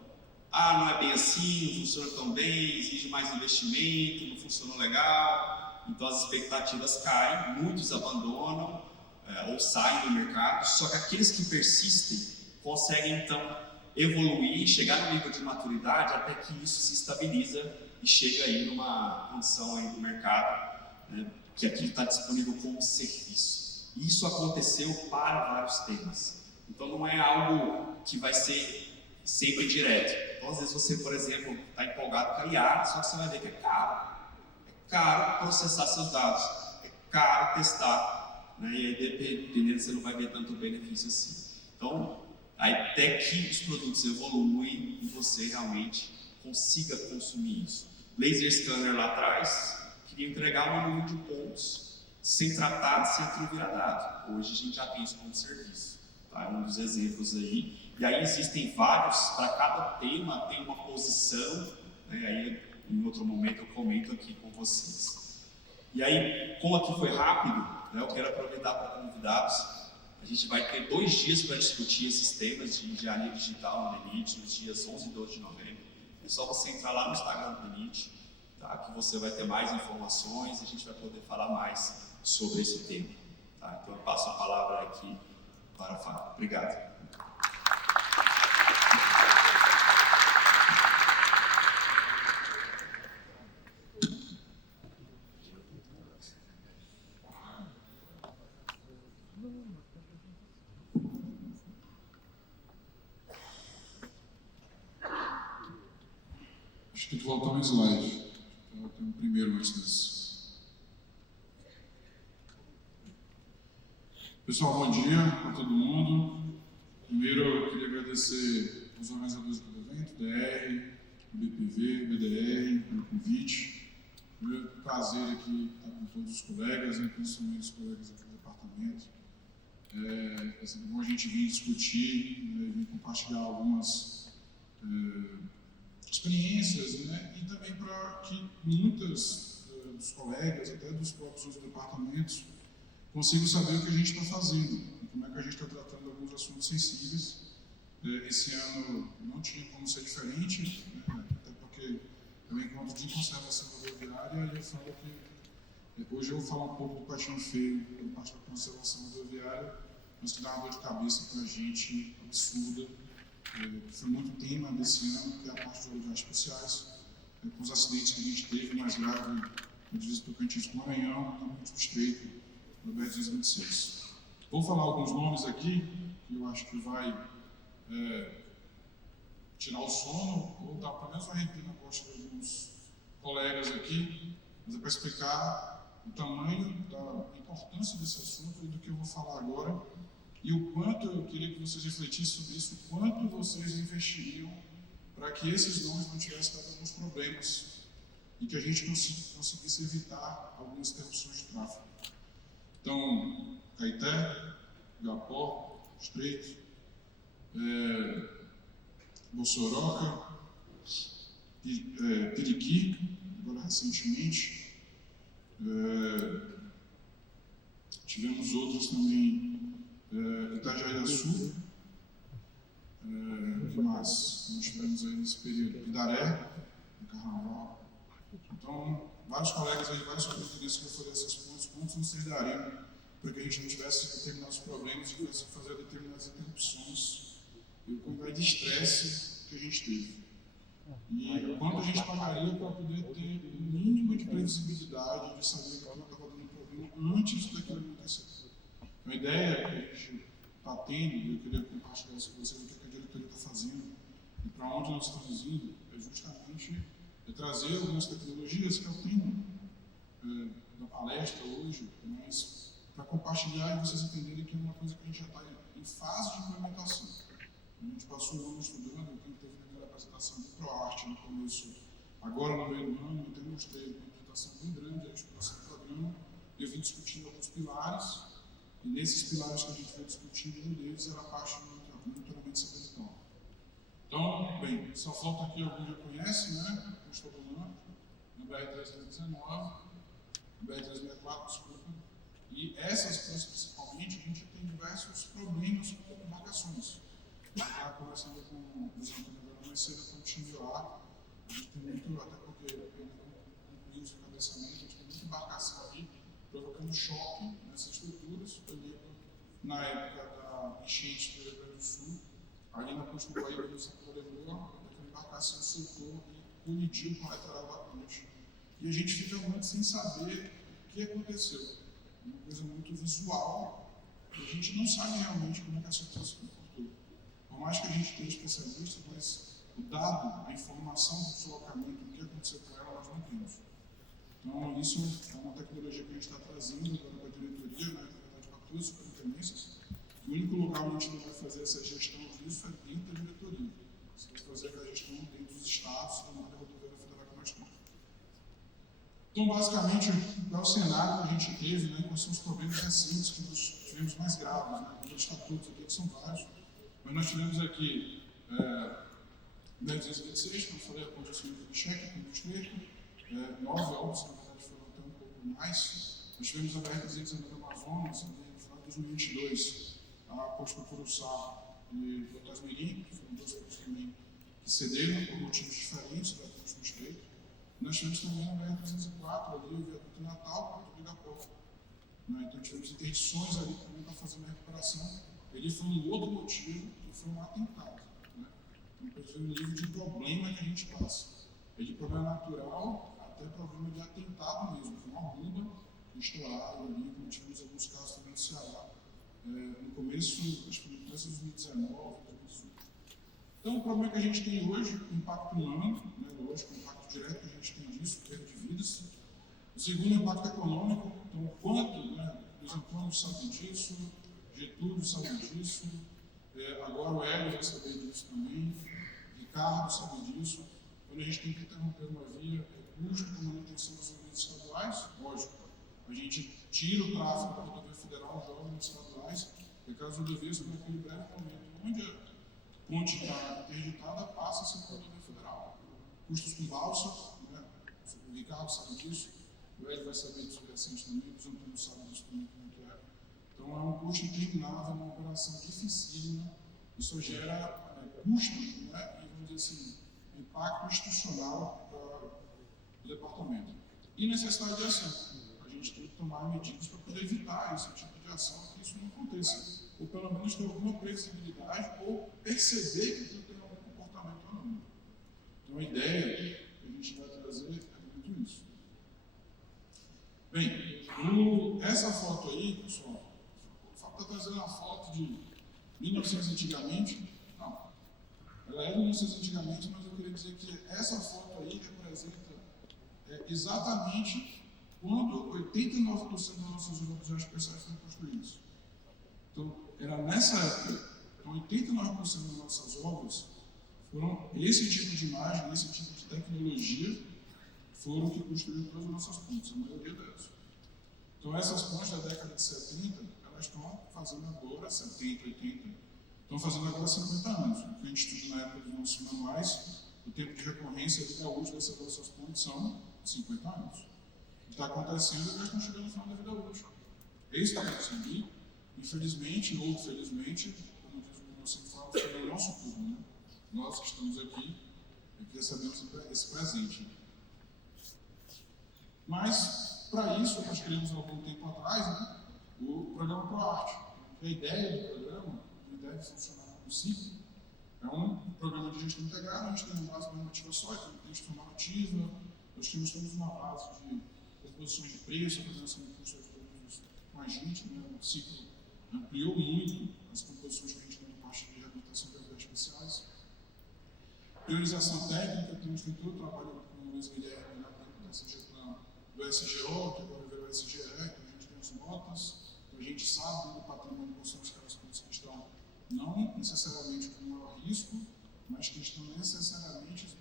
não é bem assim, não funciona tão bem, exige mais investimento, não funcionou legal, então as expectativas caem, muitos abandonam ou saem do mercado, só que aqueles que persistem conseguem então evoluir, chegar no nível de maturidade até que isso se estabiliza e chega aí numa condição aí do mercado, né, que aquilo está disponível como serviço. Isso aconteceu para vários temas, então não é algo que vai ser sempre direto. Então, às vezes você, por exemplo, está empolgado com a IA, só que você vai ver que é caro. É caro processar seus dados, é caro testar, né? E aí, dependendo, você não vai ver tanto benefício assim. Então, até que os produtos evoluem e você realmente consiga consumir isso. Laser scanner lá atrás, queria entregar uma nuvem de pontos sem tratar, sem aquilo virar dado. Hoje a gente já tem isso como serviço. Tá? É um dos exemplos aí. E aí existem vários, para cada tema tem uma posição, né? Aí em outro momento eu comento aqui com vocês. E aí, como aqui foi rápido, né, eu quero aproveitar para convidá-los. A gente vai ter 2 dias para discutir esses temas de engenharia digital no DENIT, nos dias 11 e 12 de novembro. É só você entrar lá no Instagram do DENIT, tá, que você vai ter mais informações e a gente vai poder falar mais sobre esse tema. Tá? Então eu passo a palavra aqui para a Fábio. Obrigado. Acho que tem que voltar um slide. Eu tenho um primeiro antes desse. Pessoal, bom dia para todo mundo. Primeiro, eu queria agradecer aos organizadores do evento, DR, BPV, BDR, pelo convite. É um prazer aqui estar com todos os colegas, né, principalmente os colegas aqui do departamento. É sempre bom a gente vir discutir, né, vir compartilhar algumas experiências, né, e também para que muitos dos colegas, até dos próprios outros departamentos, consigam saber o que a gente está fazendo e como é que a gente está tratando alguns assuntos sensíveis. Esse ano não tinha como ser diferente, né, até porque é um encontro de conservação rodoviária e eu falo que hoje eu vou falar um pouco do patinho feio da parte da conservação rodoviária, mas que dá uma dor de cabeça para a gente absurda. Foi muito tema desse ano, que é a parte de rodoviárias especiais, com os acidentes que a gente teve, o mais grave na divisa Tocantins com o Maranhão, está muito estreito no BR-226. Vou falar alguns nomes aqui, que eu acho que vai tirar o sono, ou dar pelo menos uma arrepio na costa de alguns colegas aqui, mas é para explicar o tamanho da importância desse assunto e do que eu vou falar agora, e o quanto eu queria que vocês refletissem sobre isso, o quanto vocês investiriam para que esses nomes não tivessem dado alguns problemas e que a gente conseguisse evitar algumas interrupções de tráfego. Então, Caeté, Igapó, Estreito, Bossoroca, Piriqui, agora recentemente, tivemos outros também, Itajaiaçu, que mais? Nós tivemos aí nesse período, Pidaré, no Carnaval. Então, vários colegas aí, vários companheiros que eu falei esses pontos, quantos vocês dariam para que a gente não tivesse determinados problemas e tivesse que fazer determinadas interrupções e o quantidade de estresse que a gente teve. E quanto a gente pagaria para poder ter o mínimo de previsibilidade, de saber que aquilo estava dando problema antes daquilo acontecer. Então, a ideia que a gente está tendo, e eu queria compartilhar isso com vocês, o que a diretoria está fazendo e para onde nós estamos indo, é justamente trazer algumas tecnologias que eu tenho palestra hoje, mas para compartilhar e vocês entenderem que é uma coisa que a gente já está em fase de implementação. A gente passou o ano estudando, eu teve naquela apresentação do ProArt no começo, agora no meio do ano, eu mostrei uma apresentação bem grande, a exploração do programa, e eu vim discutindo alguns pilares, e nesses pilares que a gente foi discutindo, um deles era a parte do monitoramento satelital. Então, bem, só falta aqui, alguém já conhece, né? Eu estou falando, na BR-319, BR-364, desculpa, e essas coisas principalmente, a gente tem diversos problemas com embarcações. Eu estava conversando com o Antônio agora mais cedo, com o time lá, a gente tem muito, até porque concluímos o encabeçamento, a gente tem muita embarcação ali, provocando choque nessas estruturas. Eu lembro, na época da enchente do Rio Grande do Sul, ali na costa do Bahia, do Sacorebó, aquela embarcação soltou e colidiu com a lateral da ponte. E a gente fica muito sem saber o que aconteceu. É uma coisa muito visual, e a gente não sabe realmente como é que essa coisa se comportou. Por mais que a gente tenha especialistas, mas o dado, a informação do deslocamento, o que aconteceu com ela, nós não temos. Então, isso é uma tecnologia que a gente está trazendo agora para a diretoria, né, na verdade, para todas as superintendências. O único lugar onde a gente não vai fazer essa gestão disso é dentro da diretoria. Você vai fazer aquela gestão dentro dos estados, da malha rodoviária federal que nós temos. Então, basicamente, qual é o cenário que a gente teve, né, quais são os problemas recentes que nós tivemos mais graves, né? A gente está todos aqui, que são vários, mas nós tivemos aqui 1026, como eu falei, a ponte acima do cheque, com o estreito, 9 obras, na verdade, foram até um pouco mais. Nós tivemos a BR-319 do Amazonas, no final de 2022, a ponte para Curuçá e Botas Mirim, que foram duas pontes também que cederam por motivos diferentes da ponte do estreito. Nós tivemos também a BR-304, ali, o viaduto Natal, para o Igapó. Então, tivemos interdições ali também para fazer uma recuperação. Ele foi um outro motivo, que foi um atentado. Né? Então, foi um nível de problema que a gente passa. É de problema natural até problema de atentado mesmo. Foi uma bomba estourada ali, como tivemos alguns casos também no Ceará, no começo, acho que no começo de 2019, 2018. Então, o problema que a gente tem hoje, o impacto humano, né, lógico, o impacto direto que a gente tem disso, perda de vidas. O segundo, o impacto econômico, então, o quanto, né, Luiz Antônio sabe disso, Getúlio sabe disso, agora o Hélio vai saber disso também, Ricardo sabe disso. Quando a gente tem que interromper uma via, custo com manutenção das rodovias estaduais, lógico, a gente tira o tráfego da rodovia federal, joga nos estaduais, e aquelas rodovias, por aquele breve momento, onde a ponte está interditada, passa a ser para a rodovia federal. Custos com balsa, né? O Ricardo sabe disso, o Hélio vai saber disso recente também, o Antônio sabe disso também, como é. Então é um custo interminável, uma operação dificílima, isso gera custo, né? E vamos dizer assim, impacto institucional para o departamento. E necessidade de ação. A gente tem que tomar medidas para poder evitar esse tipo de ação, que isso não aconteça. Ou pelo menos ter alguma previsibilidade ou perceber que aquilo tem algum comportamento ou não. Então a ideia que a gente vai trazer é muito isso. Bem, essa foto aí, pessoal, o fato está trazendo uma foto de 1900 antigamente. Não, ela é de 1900 antigamente, mas eu queria dizer que essa foto aí representa exatamente quando 89% das nossas obras especiais foram construídas. Então, era nessa época, então 89% das nossas obras foram esse tipo de imagem, esse tipo de tecnologia, foram que construíram todas as nossas pontes, a maioria delas. Então, essas pontes da década de 70, elas estão fazendo agora, 70, 80, estão fazendo agora 50 anos. O que a gente estuda na época dos nossos manuais, o tempo de recorrência e vida útil dessas nossas pontes são 50 anos. O que está acontecendo é que elas estão chegando no final da vida útil. É isso que está acontecendo. E, infelizmente ou felizmente, como diz o meu sempre fala, é o nosso turno, né? Nós que estamos aqui é que recebemos esse presente. Mas, para isso, nós criamos há algum tempo atrás, né, o programa ProArt. A ideia do programa, que deve funcionar no ciclo, é um programa de gestão integrada. A gente tem uma base normativa só, tem um texto normativa, nós temos uma base de composições de preço, a coordenação de custos com a gente, né, o ciclo ampliou muito as composições que a gente tem na parte de reabilitação de obras especiais. Priorização técnica, temos tem todo o trabalho com o Luiz Guilherme na implementação do SGO, que agora virou do SGE, então a gente tem as notas, então a gente sabe do patrimônio quais são aquelas coisas que estão não necessariamente com maior risco, mas que estão necessariamente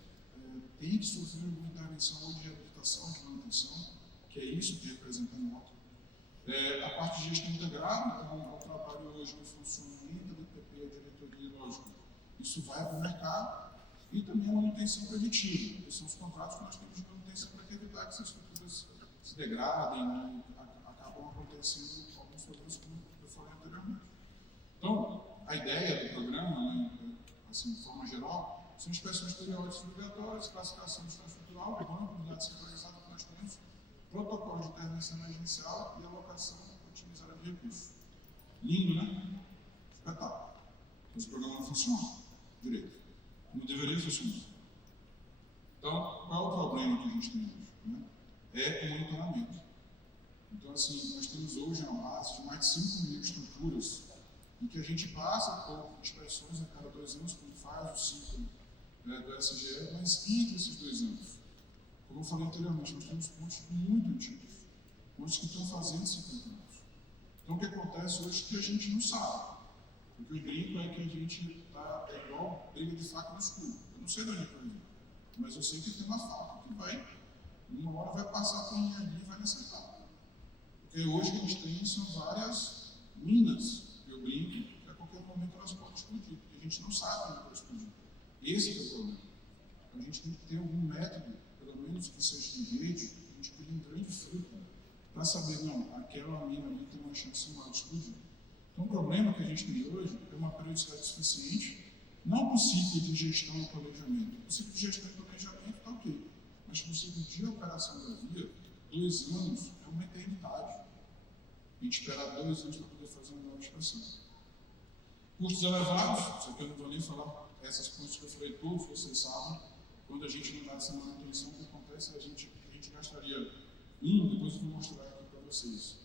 tem que sofrer uma intervenção ou de reabilitação, de manutenção, que é isso que representa a nota. A parte de gestão integrada, então, o trabalho hoje que funciona entre a DPP e a diretoria, lógico, isso vai para o mercado, e também a manutenção preventiva, que são os contratos que nós temos de manutenção para evitar que essas estruturas se degradem e acabam acontecendo alguns problemas, como eu falei anteriormente. Então, a ideia do programa, né, assim, de forma geral, são inspeções periódicas obrigatórias, classificação de estado estrutural, banco de dados centralizados que nós temos, protocolo de intervenção emergencial e alocação otimizada de recursos. Lindo, né? Espetáculo. Esse programa não funciona direito. Não deveria funcionar. Então, qual é o problema que a gente tem hoje? Né? É o monitoramento. Então, assim, nós temos hoje uma base de mais de 5.000 estruturas em que a gente passa por inspeções a cada 2 anos, quando faz o ciclo do SGE, mas entre esses 2 anos, como eu falei anteriormente, nós temos pontos muito antigos, pontos que estão fazendo 50 anos. Então, o que acontece hoje é que a gente não sabe. O que eu brinco é que a gente está igual briga de faca no escuro. Eu não sei de onde vai vir, mas eu sei que tem uma faca que vai, uma hora vai passar por mim ali e vai me acertar. Porque hoje o que a gente tem são várias minas, que eu brinco, que a qualquer momento elas podem explodir, porque a gente não sabe quando vai explodir. Esse é o problema. Então, a gente tem que ter algum método, pelo menos que seja de rede, a gente tem um grande filtro para saber, não, aquela mina ali tem uma chance maior de explodir. Então, o problema que a gente tem hoje é uma periodicidade suficiente, não para o ciclo de gestão e planejamento. O ciclo de gestão e planejamento está ok, mas para o ciclo de operação da via, 2 anos é uma eternidade. A gente esperar 2 anos para poder fazer uma nova inspeção. Custos elevados, isso aqui eu não vou nem falar, essas coisas que eu falei, todos vocês sabem, quando a gente não dá essa manutenção, o que acontece é a gente gastaria depois eu vou mostrar aqui para vocês.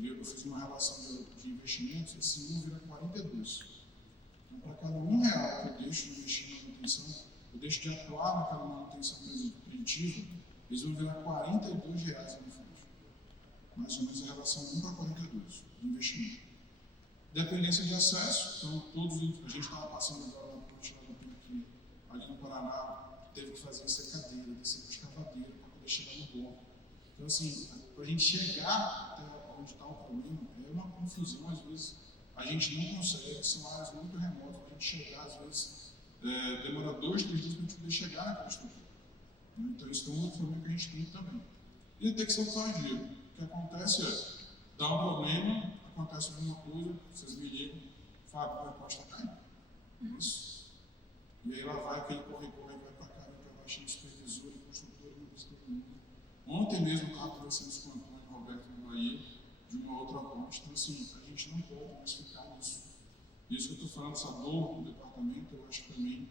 Eu fiz uma relação de investimentos, esse 1 vira 42. Então, para cada R$1 que eu deixo de investir na manutenção, eu deixo de atuar naquela manutenção preditiva, eles vão virar R$42 ali na frente. Mais ou menos a relação 1 para 42 de investimento. Dependência de acesso, então a gente estava passando agora na ponte lá aqui, ali no Paraná, teve que fazer secadeira, descer com escavadeira para poder chegar no bloco. Então, assim, para a gente chegar até onde está o problema, é uma confusão, às vezes a gente não consegue, são áreas muito remotas, para a gente chegar, às vezes, demora 2, 3 dias para a gente poder chegar naquela estrutura. Então, isso é um outro problema que a gente tem também. E detecção tardia. O que acontece é, dá um problema, acontece alguma coisa, vocês me ligam, Fábio, a resposta está caindo. Isso. E aí lá vai aquele corre-corre, vai para cá, vai para baixo, supervisor, construtor, não precisa todo mundo. Ontem mesmo eu estava conversando com o Antônio e o Roberto no Bahia, de uma outra ponte. Então, assim, a gente não pode mais ficar nisso. Isso que eu estou falando, essa dor do departamento, eu acho que também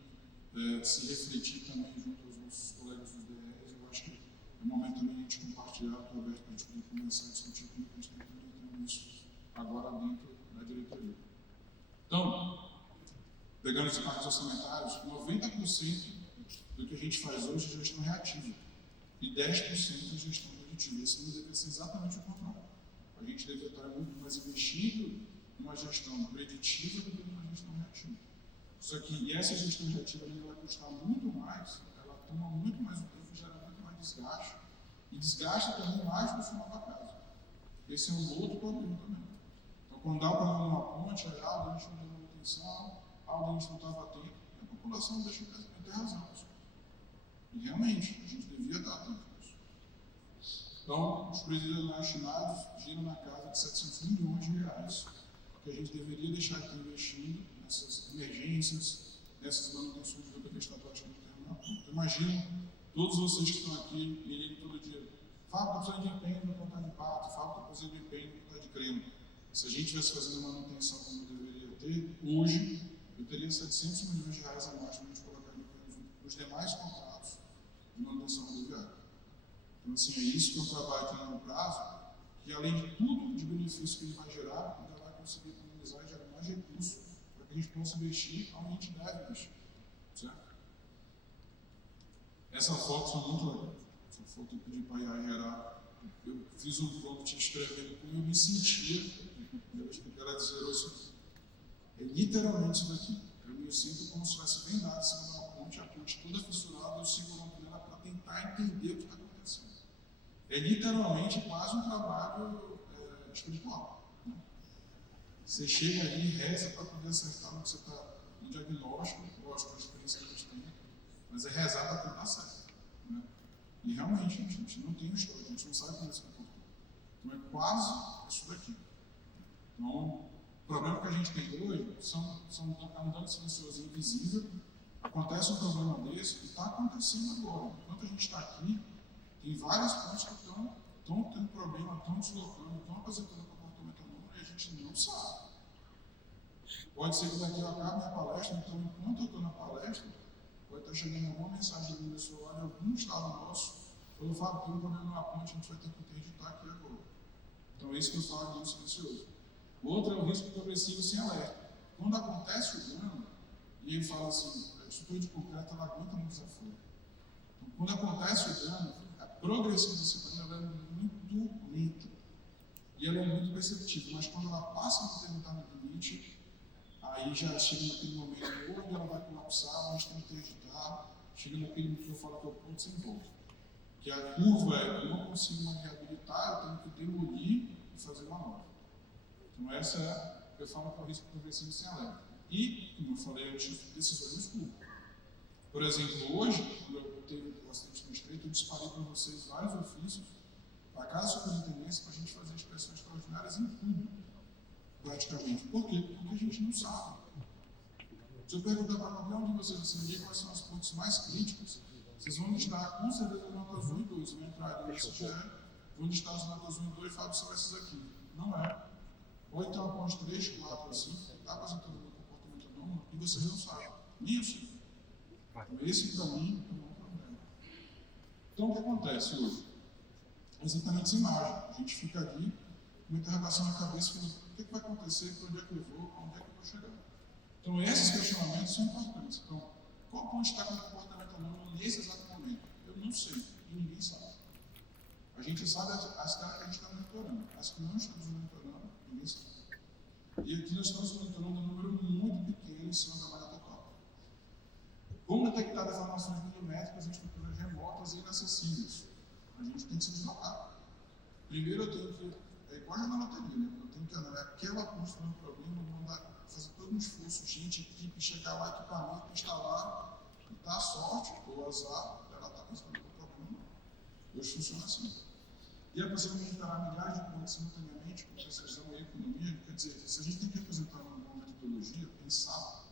se refletir também junto aos nossos colegas dos DRs, eu acho que é o momento também de a gente compartilhar com o Roberto, para a gente poder começar a discutir como a gente está implementando isso agora dentro da diretoria. Então, pegando os impactos orçamentários, 90% do que a gente faz hoje é gestão reativa e 10% é gestão preditiva. Isso não deveria ser exatamente o contrário. A gente deveria estar muito mais investido numa gestão preditiva do que numa gestão reativa. Só que essa gestão reativa vai custar muito mais, ela toma muito mais tempo, gera muito mais desgaste, e desgasta também mais no final da casa. Esse é um outro problema também. Então, quando dá o problema numa ponte, a gente não deu manutenção, a gente não estava atento, a população deixa de ter razão. E realmente, a gente devia estar atento a isso. Então, os presídios destinados giram na casa de R$700 milhões, que a gente deveria deixar de ter investido nessas emergências, nessas manutenções de VPT estaduais que não terminam na ponta. Então, imagina todos vocês que estão aqui me ligam todo dia. Fábio, está precisando de empenho no pontar de pato, Fábio, está precisando de empenho no pontar de creme. Se a gente estivesse fazendo manutenção como deveria ter, hoje eu teria R$700 milhões a mais para a gente colocar nos demais contratos de manutenção rodoviária. Então, assim, é isso que é um trabalho de longo prazo, que além de tudo de benefício que ele vai gerar, ainda vai conseguir economizar e gerar mais recursos para que a gente possa investir onde a gente deve investir. Certo? Essa foto foi muito legal. Essa foto eu pedi para a IA gerar eu fiz um prompt escrevendo como eu me sentia, eu acho que ela gerou isso aqui. É literalmente isso daqui. Eu me sinto como se estivesse vendado em cima de uma ponte, a ponte toda fissurada, eu segurando nela para tentar entender o que está acontecendo. É literalmente quase um trabalho espiritual. Né? Você chega ali e reza para poder acertar no que você está no diagnóstico, lógico, a experiência que a gente tem, mas é rezar para tentar certo. Né? E realmente, a gente não tem história, a gente não sabe como é se comportou. Então é quase isso daqui. Então, o problema que a gente tem hoje é um dano silencioso invisível. Acontece um problema desse e está acontecendo agora. Enquanto a gente está aqui, tem várias pontes que estão tendo problema, estão deslocando, estão apresentando comportamento anômalo e a gente não sabe. Pode ser que daqui eu acabe minha palestra, então enquanto eu estou na palestra, pode estar chegando alguma mensagem do meu celular de algum estado nosso, falou, Fábio, tem um problema na ponte, a gente vai ter que interditar aqui agora. Então é isso que eu falo de dano silencioso. O outro é o risco progressivo sem alerta. Quando acontece o dano, e ele fala assim, a estrutura de concreto ela aguenta muito desafio. Então, quando acontece o dano, a progressão desse dano ela é muito lenta. E ela é muito perceptível, mas quando ela passa a determinado limite, aí já chega naquele momento onde ela vai colapsar, onde tem que interditar, chega naquele que eu falo que é o ponto sem volta. Que a curva é, eu não consigo mais reabilitar, eu tenho que demolir e fazer uma nova. Então essa é, eu falo que é o risco progressivo sem alerta. E, como eu falei antes, decisões no escuro. Por exemplo, hoje, quando eu teve o acidente no estreito, eu disparei para vocês vários ofícios para cada superintendência para a gente fazer inspeções extraordinárias em tudo, praticamente. Por quê? Porque a gente não sabe. Se eu perguntar para qualquer um de vocês assim, dia quais são os pontos mais críticos, vocês vão listar com certeza notas 1 e 2. Eu vou entrar nesse já, vão listar as notas 1 e 2 e falar são esses aqui. Não é. Ou então a ponte 3, 4 ou 5, está apresentando um comportamento anômalo e vocês não sabem. Isso. Então, esse para mim é um problema. Então, o que acontece hoje? Exatamente essa imagem. A gente fica ali com uma interrogação na cabeça, falando, o que vai acontecer, para onde é que eu vou, para onde é que eu vou chegar. Então, esses questionamentos são importantes. Então, qual ponte está com o comportamento anômalo nesse exato momento? Eu não sei, e ninguém sabe. A gente sabe as que a gente está monitorando, as que não estamos monitorando, ninguém sabe. E aqui nós estamos monitorando um número muito pequeno em cima da malha total. Como detectar deformações milimétricas em estruturas remotas e inacessíveis? A gente tem que se deslocar. Primeiro eu tenho que, é igual a na loteria, né? Eu tenho que andar aquela ponte com um problema, mandar fazer todo um esforço, gente, equipe, chegar lá, equipamento, instalar, e dar sorte ou azar, ela está resolvendo o problema. Hoje funciona assim. E a pessoa monitorar milhares de pontos simultaneamente com precisão e economia, quer dizer, se a gente tem que apresentar uma metodologia, pensar,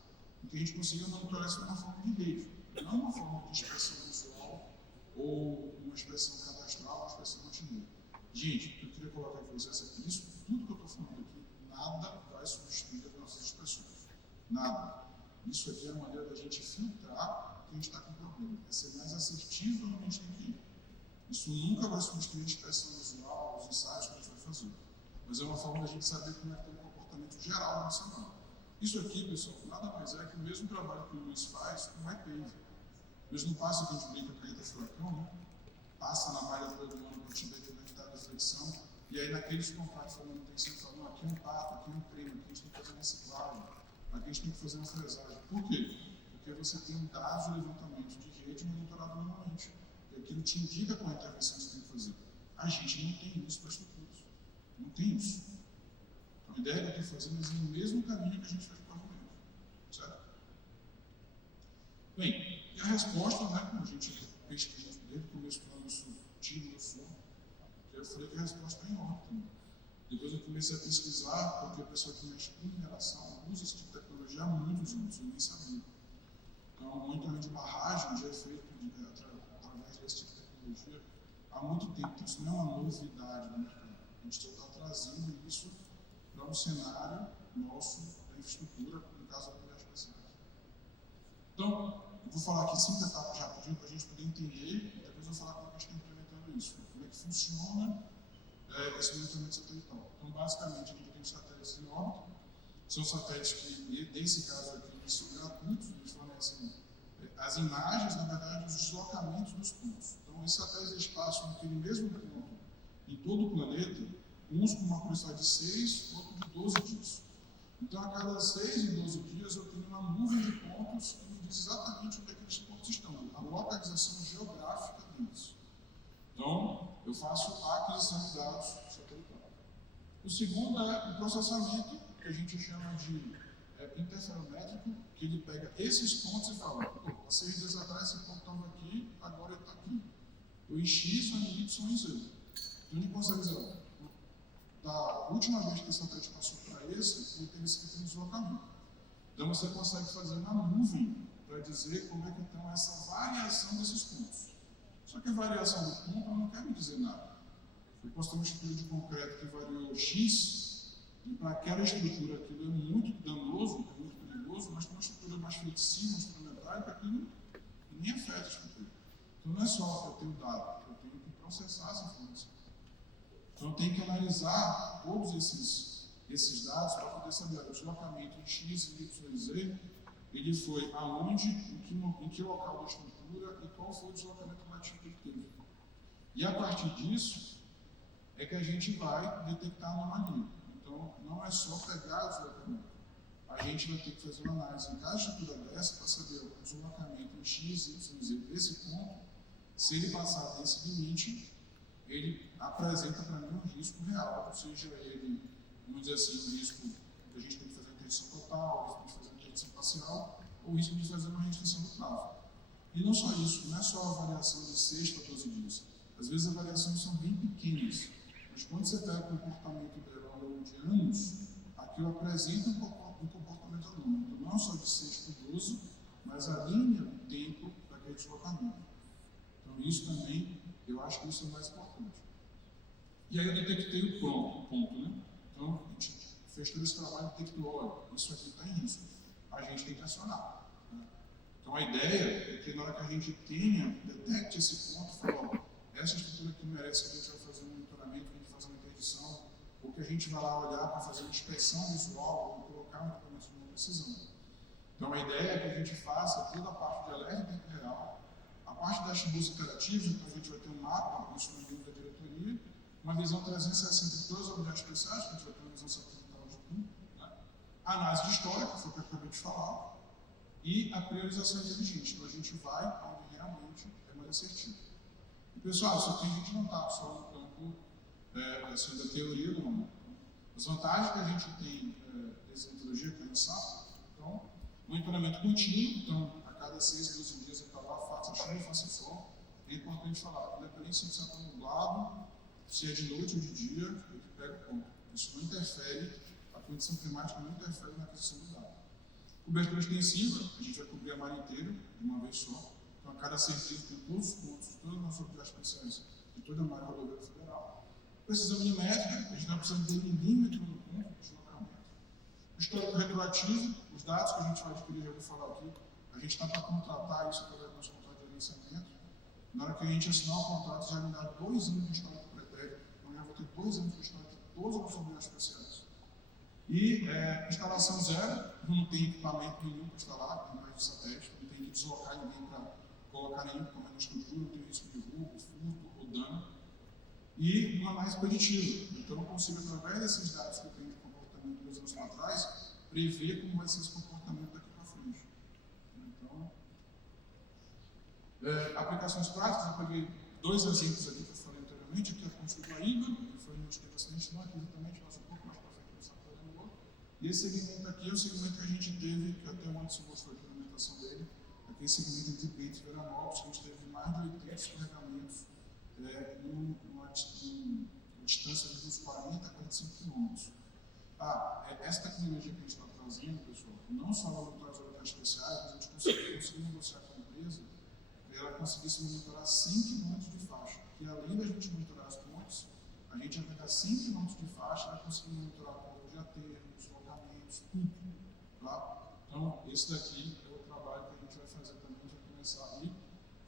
que a gente consiga monitorar isso de uma forma de rede, não uma forma de expressão visual ou uma expressão cadastral, uma expressão continua. Gente, o que eu queria colocar para vocês é que isso, tudo que eu estou falando aqui, nada vai substituir as nossas expressões. Nada. Isso aqui é a maneira da gente filtrar que a gente está com problema. É ser mais assertivo no que a gente tem que ir. Isso nunca vai substituir a expressão visual, os ensaios que a gente vai fazer. Mas é uma forma da gente saber como é que tem o comportamento geral na semana. Isso aqui, pessoal, nada mais é que o mesmo trabalho que o Luiz faz com o iPave. Mesmo passo que a gente brinca com a caneta furacão, né? Passa na malha todo ano para a gente ver como é que está a deflexão. E aí naqueles contratos de manutenção, falam, não, aqui é um pato, aqui é um creme, aqui a gente tem que fazer uma reciclagem, aqui a gente tem que fazer uma fresagem. Por quê? Porque você tem um dado de levantamento de rede monitorado manualmente. E aquilo te indica qual é a intervenção que você tem que fazer. A gente não tem isso para estruturas. Não tem isso. Então, a ideia que eu estou fazendo é no mesmo caminho que a gente faz para o pavimento. Certo? Bem, e a resposta, né, como a gente pesquisa desde o começo do ano, tiro do sul, eu falei que a resposta é em ordem. Depois eu comecei a pesquisar, porque a pessoa que mexe com mineração usa esse tipo de tecnologia há muitos anos, eu nem sabia. Então, o monitoramento de barragem já é feito através desse tipo de tecnologia há muito tempo. Então, isso não é uma novidade no mercado. A gente só está trazendo isso para um cenário nosso da infraestrutura, no caso da viagem especiais. Então, eu vou falar aqui 5 etapas rapidinho para a gente poder entender, e depois eu vou falar como é que a gente está implementando isso, como é que funciona esse monitoramento satelital. Então, basicamente, a gente tem satélites em órbita, são satélites que, nesse caso aqui, eles são gratuitos, eles fornecem as imagens, na verdade, os deslocamentos dos pontos. Então, esses satélites eles passam naquele mesmo ponto em todo o planeta, uns com uma periodicidade de 6, outros de 12 dias. Então, a cada 6 e 12 dias, eu tenho uma nuvem de pontos que me diz exatamente onde aqueles pontos estão, a localização geográfica deles. Então, eu faço a aquisição de dados satelital. O segundo é o processamento, que a gente chama de interferométrico, que ele pega esses pontos e fala, há 6 dias atrás esse ponto estava aqui, agora ele está aqui. O em X, o em Y e em Z. Então, ele consegue dizer, da última vez que esse satélite passou para esse, ele teve esse tipo de deslocamento. Então, você consegue fazer uma nuvem para dizer como é que está essa variação desses pontos. Só que a variação do ponto não quer me dizer nada. Eu posso ter uma estrutura de concreto que variou X, e para aquela estrutura aquilo é muito danoso, é muito perigoso, mas para uma estrutura mais flexível, uma estrutura metálica, aquilo nem afeta a estrutura. Então não é só que eu tenho dado, eu tenho que processar essa informação. Então eu tenho que analisar todos esses dados para poder saber o deslocamento em X, Y e Z, ele foi aonde, em que local da estrutura e qual foi o deslocamento relativo que ele teve. E a partir disso é que a gente vai detectar a anomalia. Então, não é só pegar o deslocamento. A gente vai ter que fazer uma análise em cada estrutura dessa para saber o deslocamento em X, Y e Z desse ponto. Se ele passar desse limite, ele apresenta para mim um risco real, ou seja, ele, vamos dizer assim, um risco que a gente tem que fazer uma interdição total, o risco de fazer uma interdição parcial, ou o risco de fazer uma restrição do tráfego. E não só isso, não é só a variação de 6 para 12 dias. Às vezes as variações são bem pequenas, mas quando você pega o comportamento dela ao longo de anos, aquilo apresenta um comportamento anômalo. Então, não só de 6 para 12, mas a linha do tempo daquele deslocamento. Então, isso também, eu acho que isso é o mais importante. E aí eu detectei o ponto, né? Então, a gente fez todo esse trabalho e detectou, olha, isso aqui está em risco. A gente tem que acionar. Né? Então, a ideia é que na hora que a gente detecte esse ponto, fala, essa estrutura aqui merece que a gente vai fazer um monitoramento, que a gente faça uma interdição, ou que a gente vai lá olhar para fazer uma inspeção visual, ou colocar um equipamento de uma precisão. Então, a ideia é que a gente faça toda a parte de alerta em tempo real, a parte das dashboards interativos, então a gente vai ter um mapa, isso no nível da diretoria, uma visão 360 de todas as unidades especiais, que a gente vai ter uma visão satelital de tudo, né? A análise de história, que foi o que eu acabei de falar, e a priorização inteligente, então a gente vai onde realmente é mais assertivo. E pessoal, isso aqui a gente não está só no campo assim, da teoria, não. As vantagens que a gente tem dessa metodologia, que é a SAP, então, monitoramento contínuo, então, a cada 6 a 12 dias eu estou lá, faço chuva, faço sol. É importante falar, independente se está nublado, se é de noite ou de dia, eu pego o ponto. Isso não interfere, a condição climática não interfere na aquisição do dado. Cobertura extensiva, a gente vai cobrir a mar inteira, de uma vez só. Então, a cada 6 dias tem todos os pontos, todas as nossas unidades especiais de toda a malha rodoviária federal. Precisão milimétrica, a gente está precisando de milímetro no ponto de deslocamento. Histórico retroativo, os dados que a gente vai adquirir, já vou falar aqui, a gente está para contratar isso através do nosso contrato de gerenciamento. Na hora que a gente assinar o contrato, já me dá 2 anos de histórico pretérito, então eu vou ter 2 anos de histórico de todas as nossas unidades especiais. E instalação zero, não tem equipamento nenhum para instalar, tem mais de satélite, não tem que deslocar ninguém para colocar nenhum equipamento na estrutura, não tem risco de roubo, furto ou dano. E uma análise preditiva. Então, eu consigo, através desses dados que eu tenho de comportamento 2 anos para trás, prever como vai ser esse comportamento daqui para frente. Então, aplicações práticas, eu peguei 2 exemplos aqui que eu falei anteriormente, aqui é a construção da IBA, que foi onde teve acidente, não aqui exatamente, mas um pouco mais para frente, não está falando outro. E esse segmento aqui é o segmento que a gente teve, que até o Anderson mostrou aqui na apresentação dele, aquele segmento entre Bento e Veranópolis, que a gente teve mais de 80 escorregamentos numa distância de uns 40 a 45 quilômetros. Essa tecnologia que a gente está trazendo, pessoal, não só monitorar as unidades especiais, mas a gente conseguiu negociar com a empresa para ela conseguisse monitorar 100 quilômetros de faixa, que além da gente monitorar as pontes, a gente vai pegar 100 quilômetros de faixa e vai conseguir monitorar pontos de aterro, deslocamentos, tudo. Tá? Então, esse daqui é o trabalho que a gente vai fazer também, a gente vai começar aí.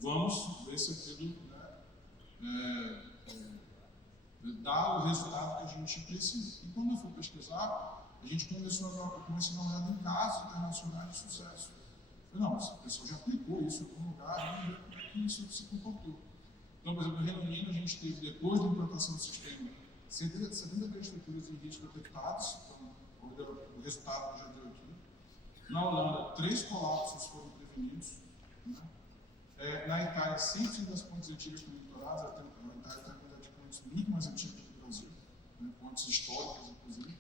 Vamos ver se aquilo dá o resultado que a gente precisa. E quando eu fui pesquisar, a gente começou a dar uma olhada em casos internacionais de sucesso. Eu falei, não, o pessoal já aplicou isso em algum lugar, vamos ver como é que isso se comportou. Então, por exemplo, no Reino Unido, a gente teve, depois da implantação do sistema, 70 infraestruturas de risco detectados, então, o resultado já deu aqui. Na Holanda, 3 colapsos foram prevenidos. Né? Na Itália, 100% das pontes antigas foram monitoradas. A Itália tem uma quantidade de pontes muito mais antiga que o Brasil, né? Pontes históricas, inclusive.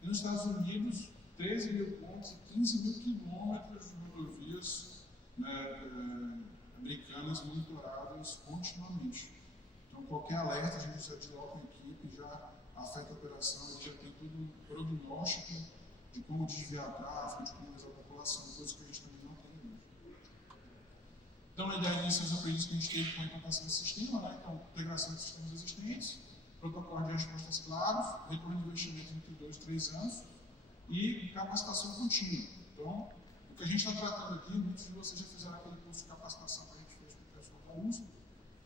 E nos Estados Unidos, 13 mil pontes e 15 mil quilômetros de rodovias, né, americanas monitoradas continuamente. Então, qualquer alerta, a gente já desloca a equipe, já afeta a operação, já tem todo um prognóstico de como desviar tráfego, de como usar a população, coisa que a gente também não tem hoje. Então, a ideia disso é os aprendizados que a gente teve com a implantação do sistema, né? Então, integração de sistemas existentes, protocolo de respostas claros, retorno de investimento entre 2 e 3 anos e capacitação contínua. Então, o que a gente está tratando aqui, muitos de vocês já fizeram aquele curso de capacitação que a gente fez com o pessoal da USP,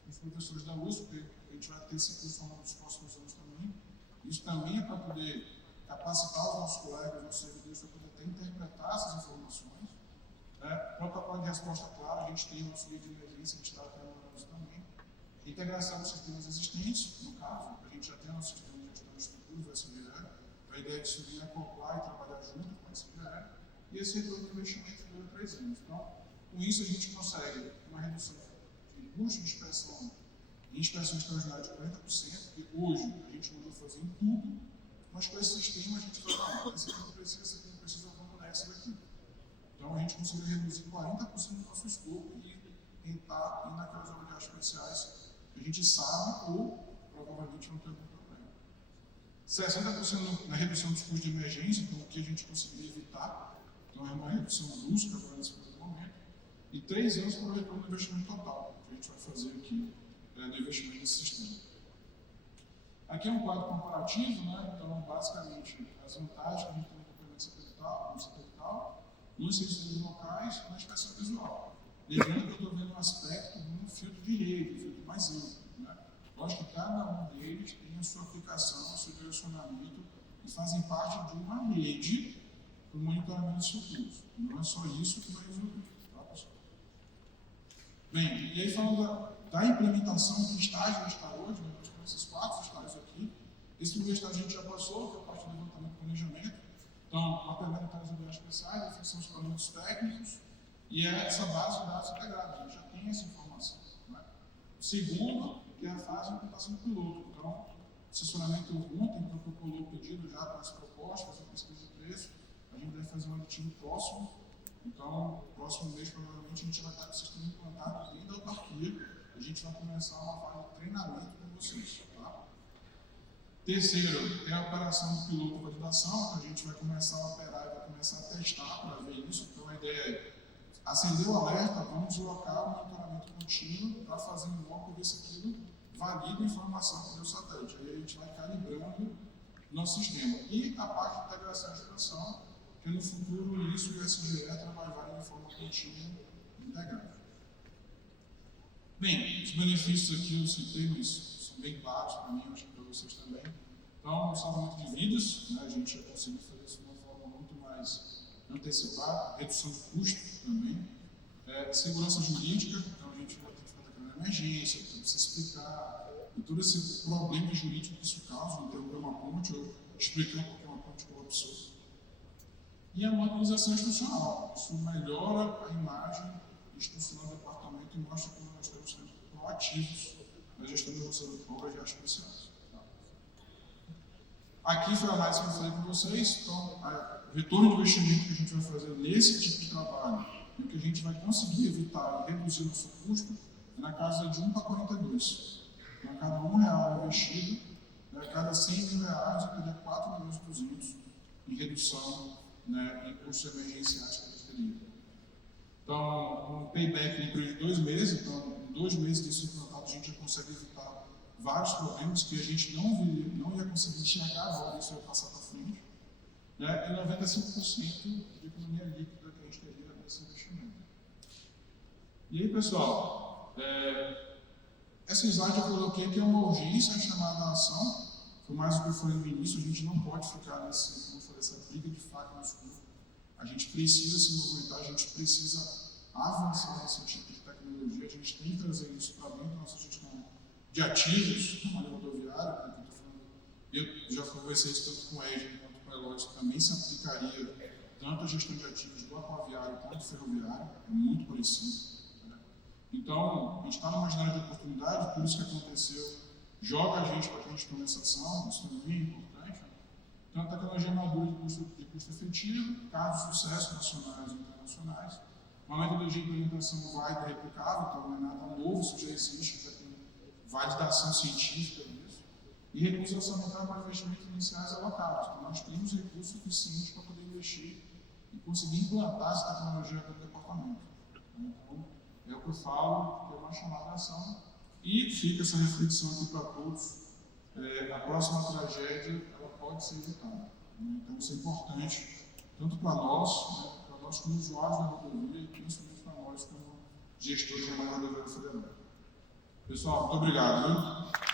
os professores da USP, porque a gente vai ter esse curso ao longo dos próximos anos também. Isso também é para poder capacitar os nossos colegas, os nossos servidores, para poder até interpretar essas informações. Protocolo de resposta clara, a gente tem o nosso guia de emergência, a gente está trabalhando isso também. Integração dos sistemas existentes, no caso, a gente já tem o nosso sistema de gestão de estruturas, o SVR, a ideia de subir, acoplar e trabalhar junto com o SVR, e esse retorno de investimento de 2 a 3 anos. Então, com isso a gente consegue uma redução de custo de inspeção em inspeção extraordinária de 40%, porque hoje a gente manda fazer em tudo, mas com esse sistema a gente fala, não, esse aqui não precisa, vamos nessa daqui. Então a gente conseguiu reduzir 40% do nosso escopo e estar naquelas obras de arte especiais que a gente sabe ou provavelmente não tem algum problema. 60% na redução dos custos de emergência, então o que a gente conseguiu evitar, então é uma redução brusca agora nesse momento, e 3 anos para o retorno do investimento total, que a gente vai fazer aqui do investimento nesse sistema. Aqui é um quadro comparativo, né? Então basicamente as vantagens que a gente tem no complemento satelital, nos sensores locais e na inspeção visual. Lembrando que eu estou vendo um aspecto de um filtro de rede, um filtro mais amplo. Né? Lógico que cada um deles tem a sua aplicação, o seu direcionamento e fazem parte de uma rede para o monitoramento dos futuros. Não é só isso que vai resolver. Tá, pessoal? Bem, e aí falando da implementação, que estágio a gente está hoje, né? Nós temos esses 4 estágios aqui. Esse primeiro estágio a gente já passou, que é a parte do levantamento e planejamento. Então, mapeamento de detalhes ambientais especiais, definição dos parâmetros técnicos, e é essa base de dados integrada, a gente já tem essa informação. Né? O segundo, que é a fase de implantação do piloto. Então, o assessoramento ontem protocolou o pedido já para as propostas, a pesquisa de preço, a gente deve fazer um aditivo próximo. Então, próximo mês, provavelmente, a gente vai estar com o sistema implantado dentro da autarquia. A gente vai começar uma fase de treinamento com vocês. Tá? Terceiro, é a operação do piloto de validação, que a gente vai começar a operar e vai começar a testar para ver isso. Então, a ideia é acender o alerta, vamos deslocar o monitoramento contínuo para fazer um bloco e ver se aquilo valida a informação que deu o satélite. Aí a gente vai calibrando o nosso sistema. E a parte de integração e expansão, que no futuro isso e o SGE trabalharem de forma contínua e integrada. Bem, os benefícios aqui eu citei, mas são bem claros para mim, acho que para vocês também. Então, salvamento de vidas, né? A gente já conseguiu fazer isso de uma forma muito mais antecipada, redução de custos também, segurança jurídica, então a gente vai ter que fazer aquela emergência, tem que se explicar, e todo esse problema jurídico que isso causa, interromper uma ponte, ou explicar porque uma ponte colapsou. E a modernização institucional, isso melhora a imagem institucional do departamento e mostra como nós estamos sendo proativos na gestão da nossa obras de arte especiais. Aqui foi a análise que eu falei com vocês, então o retorno de investimento que a gente vai fazer nesse tipo de trabalho e o que a gente vai conseguir evitar e reduzir o nosso custo é na casa de 1 para 42. Então, a cada R$1 investido, a cada R$100 mil eu teria 4.200.000 em redução, né, em custos emergenciais que a gente teria. Então, um payback de 2 meses, então em 2 meses desse implantado a gente já consegue evitar vários problemas que a gente não ia conseguir enxergar agora, isso vai passar para frente, né, e 95% de economia líquida que a gente teria nesse investimento. E aí, pessoal, essa slide eu coloquei que é uma urgência chamada ação, por mais do que eu falei no início, a gente não pode ficar como eu falei, essa briga de faca no escuro. A gente precisa se movimentar, a gente precisa avançar nesse tipo de tecnologia, a gente tem que trazer isso para dentro da nossa gestão de ativos na malha rodoviária, porque eu estou falando, eu já conversei isso tanto com o Edson quanto com o Eloy, que também se aplicaria tanto a gestão de ativos do aquaviário quanto do ferroviário, é muito parecido. Né? Então, a gente está numa janela de oportunidade, por isso que aconteceu, joga a gente para que a gente tome essa ação, isso também é importante. Né? Então, a tecnologia madura de custo efetivo, casos de sucesso nacionais e internacionais. Uma metodologia de implementação válida e replicável, então não é nada novo, isso já existe, já tem validação científica disso. E recursos orçamentários para investimentos iniciais alocados. Então, nós temos recursos suficientes para poder investir e conseguir implantar essa tecnologia no departamento. Então, é o que eu falo, que é uma chamada a ação. E fica essa reflexão aqui para todos. A próxima tragédia ela pode ser evitada. Né? Então, isso é importante, tanto para nós, né, para nós como usuários da rodovia, e principalmente para nós como gestores da malha rodoviária federal. Pessoal, muito obrigado. Viu?